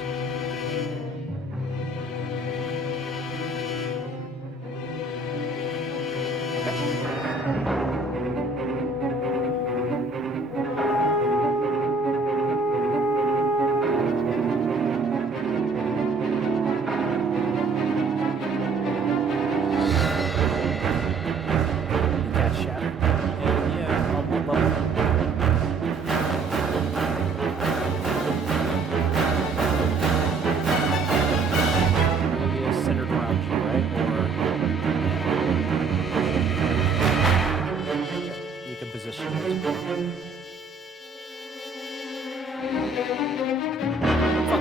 Fuck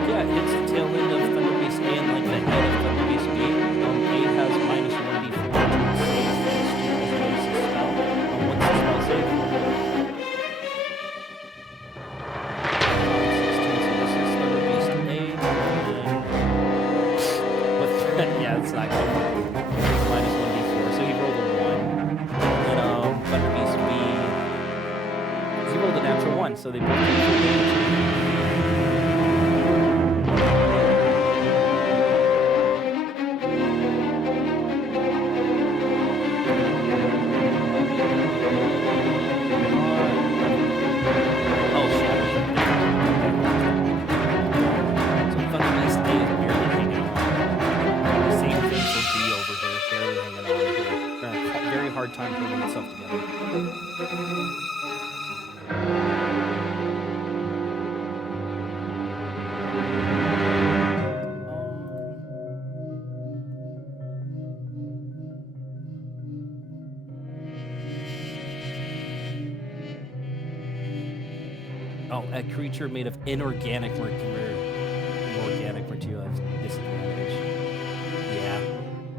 yeah, it hits the tail end of Thunder Beast A and like the head of Thunder Beast B. That's not good. Minus 1d4, so he rolled a 1. And Thunder Beast B, he rolled a natural 1, so they both take full damage. Oh, Shadow. So Thunder Beast A is barely hanging on. The same thing for B over here, barely hanging on. They're having a very hard time holding itself together. Oh, a creature made of inorganic material has disadvantage. Yeah,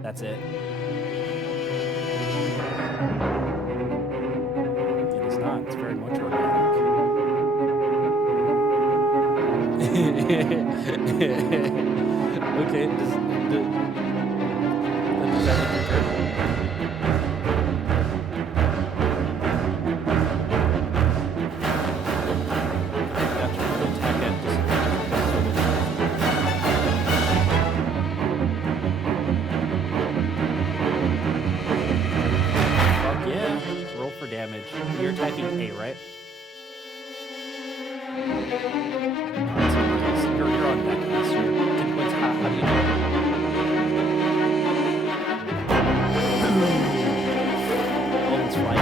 that's it. It is not. It's very much organic. Okay, does that make your turn? Damage. You're attacking A, right? You're on deck. How do you do it? Oh, it's flying.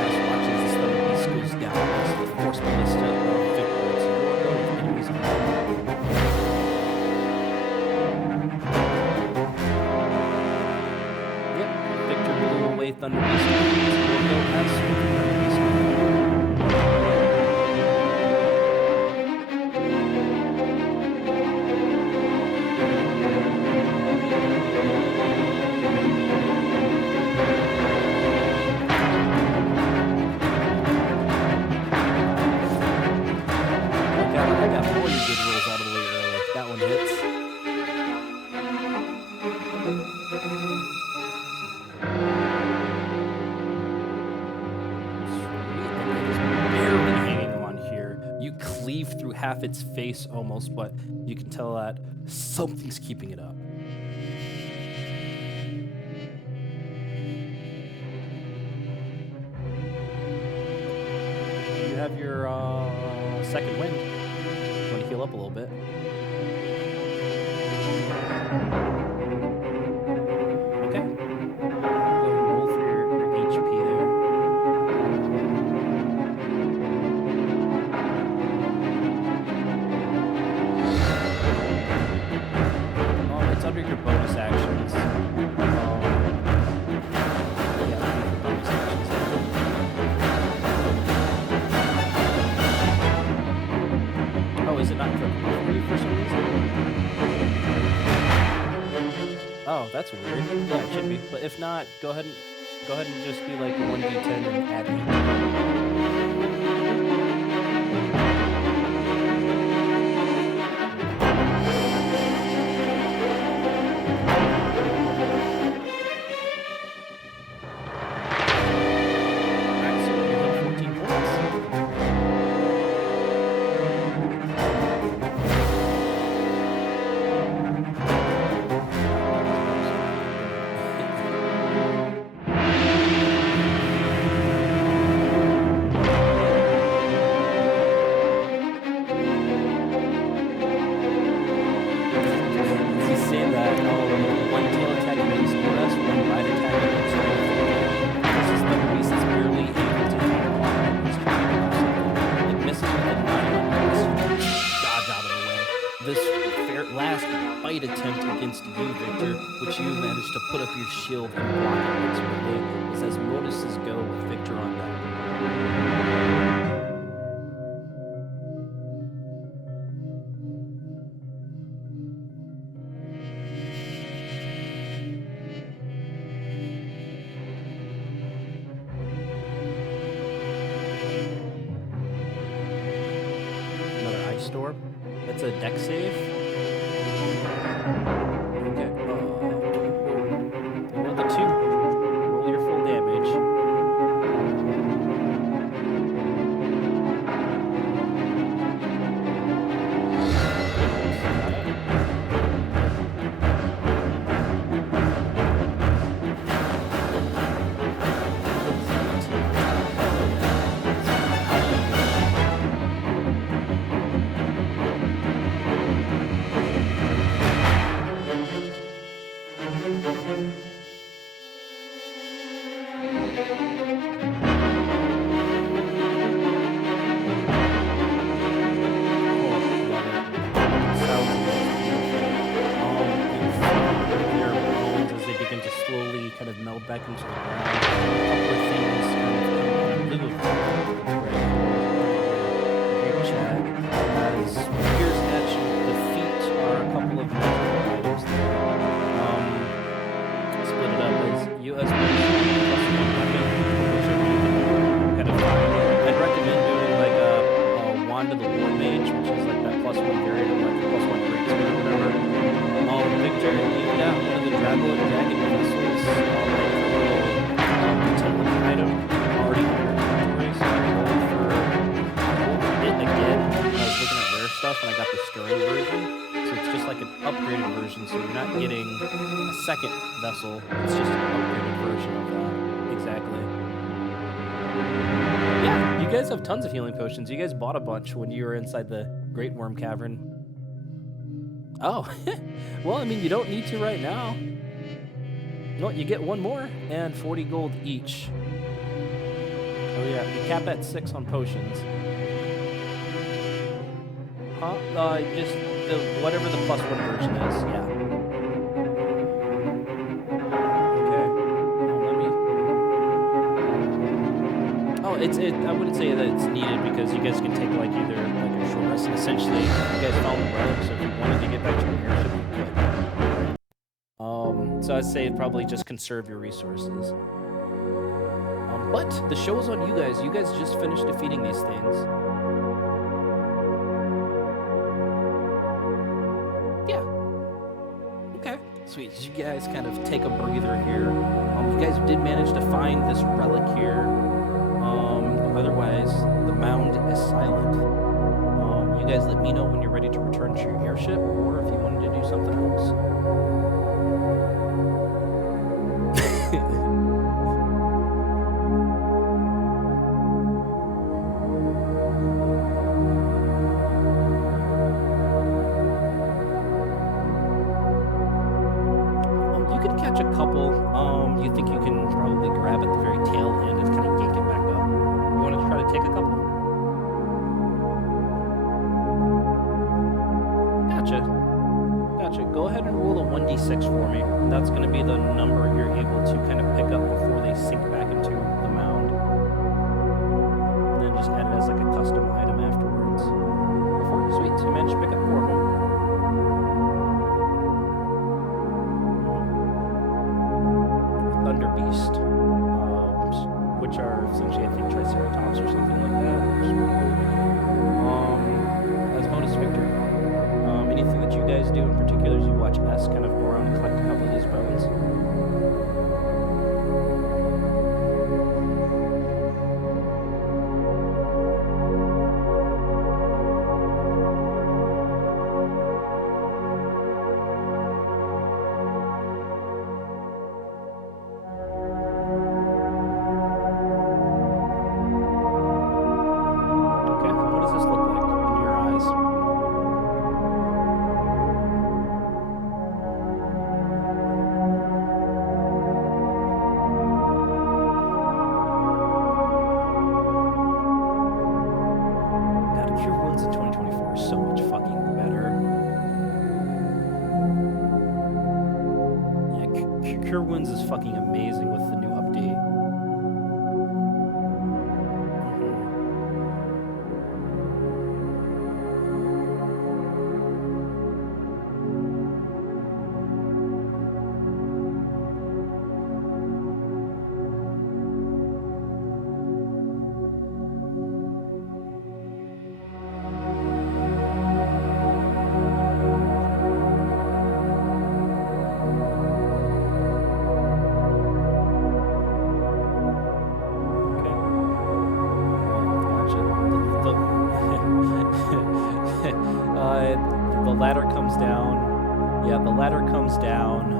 As watches this Thunder Beast goes down, this force ballista victories. Enemies on Thunder Beast. Morgur has Thunder Beast. I got 4 good rolls out of the way early. That one hits. Cleave through half its face almost, but you can tell that something's keeping it up. You have your second wind. You want to heal up a little bit. Okay. Go ahead and roll for your HP there. Under your bonus actions. Yeah, your bonus actions. Oh, is it not clickable for you for some reason? Oh, that's weird. Yeah, it should be. But if not, go ahead and just be like 1d10 and add 8. Last fight attempt against you, Victor, which you managed to put up your shield and block it expertly, as Modus's go with Victor on that. Storm. That's a deck save. Okay. Roll the 2. Roll your full damage. Kind of meld back into the ground. A couple of things kind of come in lieu of that. Great chat. As appears at you, the feet are a couple of magical items there. Split it up as you as well. Kind of I'd recommend doing like a wand of the war mage, which is like that +1 variant of like the +1 great speed or whatever. Victor, you got one of the dragon vessels, item already in your inventory, so I'm going for it again. I was looking at rare stuff and I got the stirring version, so it's just like an upgraded version, so you're not getting a second vessel, it's just an upgraded version of that. Exactly. Yeah, you guys have tons of healing potions. You guys bought a bunch when you were inside the Great Worm Cavern. Oh, well, I mean, you don't need to right now. No, you get one more and 40 gold each. Oh yeah, you cap at 6 on potions. Huh? Just whatever the +1 version is. Yeah. Okay. Oh, I wouldn't say that it's needed because you guys can take like either like a short rest. Essentially, you guys found the relic, so if you wanted to get back to your airship, you could. So I'd say probably just conserve your resources. But the show is on you guys. You guys just finished defeating these things. Yeah. Okay. Sweet. You guys kind of take a breather here. You guys did manage to find this relic here. But otherwise, the mound is silent. You guys let me know when you're ready to return to your airship, or if you wanted to do something else. You could catch a couple. You think you can probably grab at the very tail end and kind of yank it back up. You want to try to take a couple? Gotcha. Go ahead and roll a 1d6 for me. And that's going to be the number you're able to kind of pick up before they sink back into the mound. And then just add it as like a custom item afterwards. Sweet, so you managed to pick up 4 of them. Thunder Beast, which are essentially, I think, Triceratops or something like that. As bonus Victor. Anything that you guys do in particular as you watch S kind of go around and collect a couple of these bones? Okay, what does this look like in your eyes? Cure Wounds in 2024 is so much fucking better. Yeah, Cure Wounds is fucking amazing with the new update. ladder comes down. Yeah, the ladder comes down.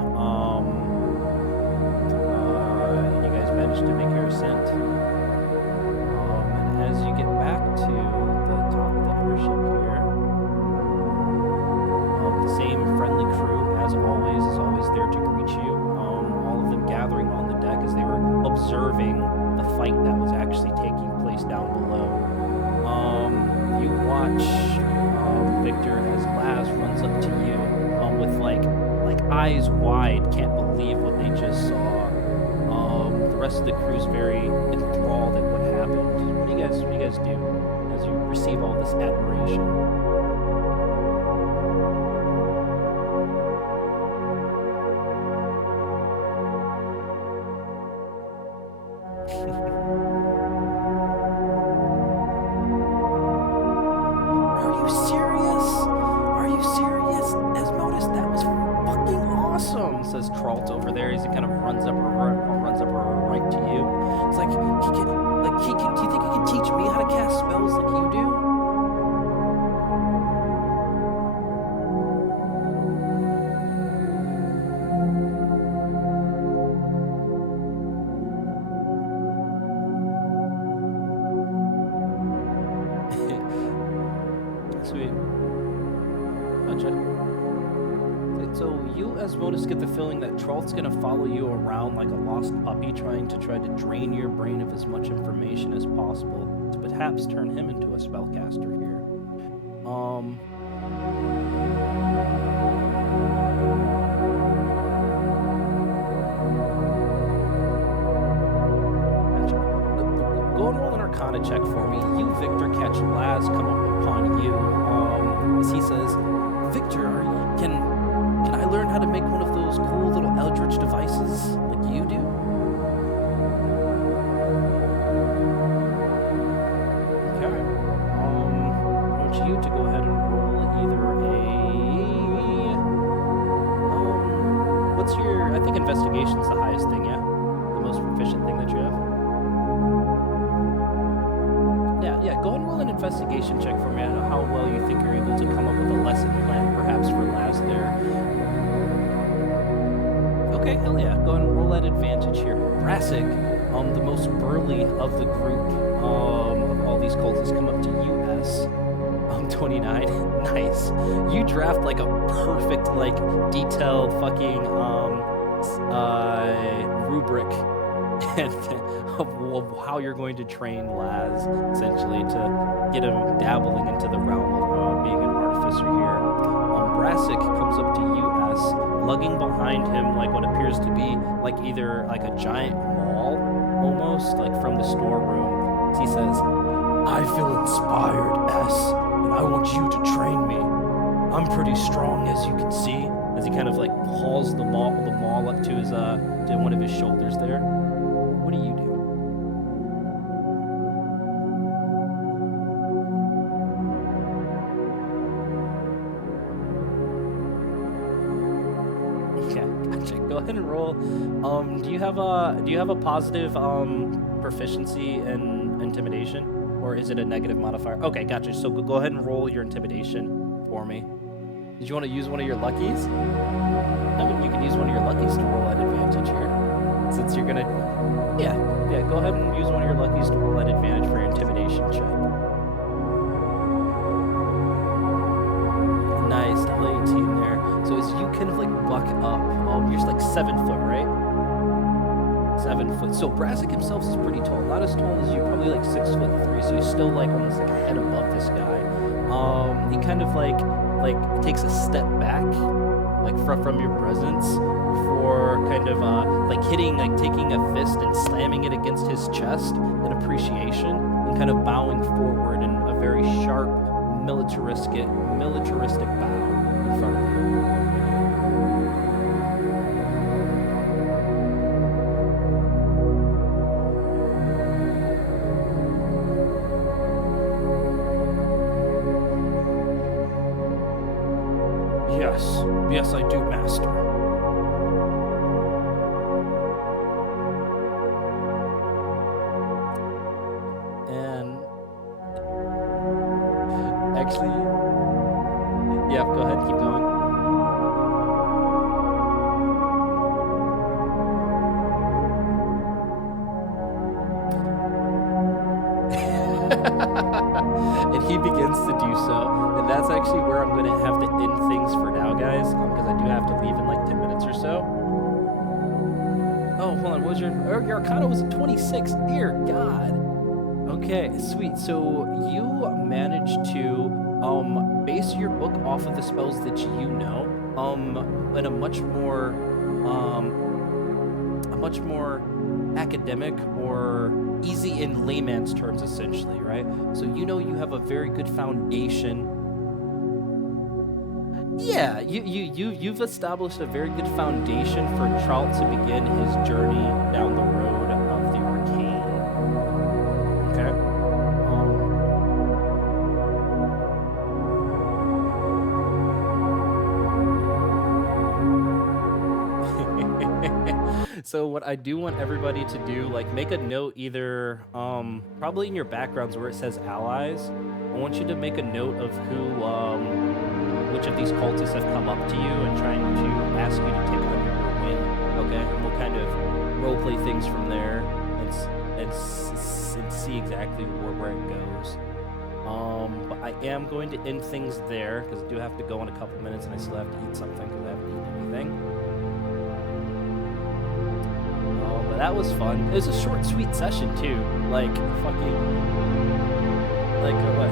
And you guys manage to make your ascent. And as you get back to the top of the airship here, the same friendly crew, as always, is always there to greet you. All of them gathering on the deck as they were observing the fight that was actually taking place down below. You watch Victor as Laz runs up to you with like eyes wide, can't believe what they just saw. The rest of the crew's very enthralled at what happened. What do you guys do as you receive all this admiration? Says Tralt over there as he kind of runs up right to you. It's like, do you think he can teach me how to cast spells like you do? Sweet. Gotcha. So you, as Modus, get the feeling that Tralt's gonna follow you around like a lost puppy, trying to drain your brain of as much information as possible to perhaps turn him into a spellcaster here. Go and roll an Arcana check for me. You, Victor, catch Laz come up upon you as he says, "Victor, can I learn how to make one of those cool little eldritch devices like you do?" Okay. I want you to go ahead and roll either what's your, I think investigation's the highest thing, yeah? The most proficient thing that you have? Yeah, go ahead and roll an investigation check for me. I don't know how well you think you're able to come up with a lesson plan, perhaps for Laz there. Okay, hell yeah. Go ahead and roll that advantage here. Brassic, the most burly of the group of all these cultists, come up to US. 29. Nice. You draft like a perfect, like, detailed fucking rubric of how you're going to train Laz, essentially, to get him dabbling into the realm of being an artificer here. Brassic comes up to US, lugging behind him like what appears to be like either like a giant maul, almost, like from the storeroom. He says, "I feel inspired, S, and I want you to train me. I'm pretty strong, as you can see," as he kind of like hauls the maul up to his to one of his shoulders there. What do you do? Okay, gotcha. Go ahead and roll. Do you have a positive proficiency in intimidation, or is it a negative modifier? Okay, gotcha. So go ahead and roll your intimidation for me. Did you want to use one of your luckies? I mean, you can use one of your luckies to roll that advantage here, since you're gonna. Yeah. Go ahead and use one of your luckies to roll that advantage for your intimidation check. Nice, double 18 there. So as you kind of like buck up, you're just like 7 foot, right? 7 foot. So Brassic himself is pretty tall, not as tall as you, probably like 6'3". So he's still like almost like a head above this guy. He kind of like takes a step back, like from your presence, before kind of like taking a fist and slamming it against his chest in appreciation, and kind of bowing forward in a very sharp militaristic bow in front of you. Yes, I do, Master. And actually, yeah, go ahead, keep And he begins to do so. And that's actually where I'm going to have to end things for now, guys, because I do have to leave in like 10 minutes or so. Oh, hold on. What was your Arcana was a 26. Dear God. Okay, sweet. So you managed to base your book off of the spells that you know in a much more academic or easy in layman's terms, essentially, right? So you know you have a very good foundation. Yeah, you've established a very good foundation for Trout to begin his journey down the road of the arcane. Okay. So what I do want everybody to do, like, make a note either, probably in your backgrounds where it says allies. I want you to make a note of which of these cultists have come up to you and trying to ask you to take under your wing. Okay, and we'll kind of roleplay things from there and see exactly where it goes. But I am going to end things there because I do have to go in a couple minutes and I still have to eat something because I haven't eaten anything. But that was fun. It was a short, sweet session too. Like what?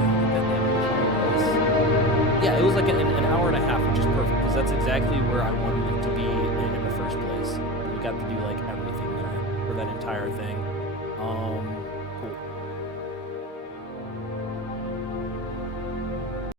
Yeah, it was like an hour and a half, which is perfect because that's exactly where I wanted it to be in the first place. We got to do like everything there for that entire thing.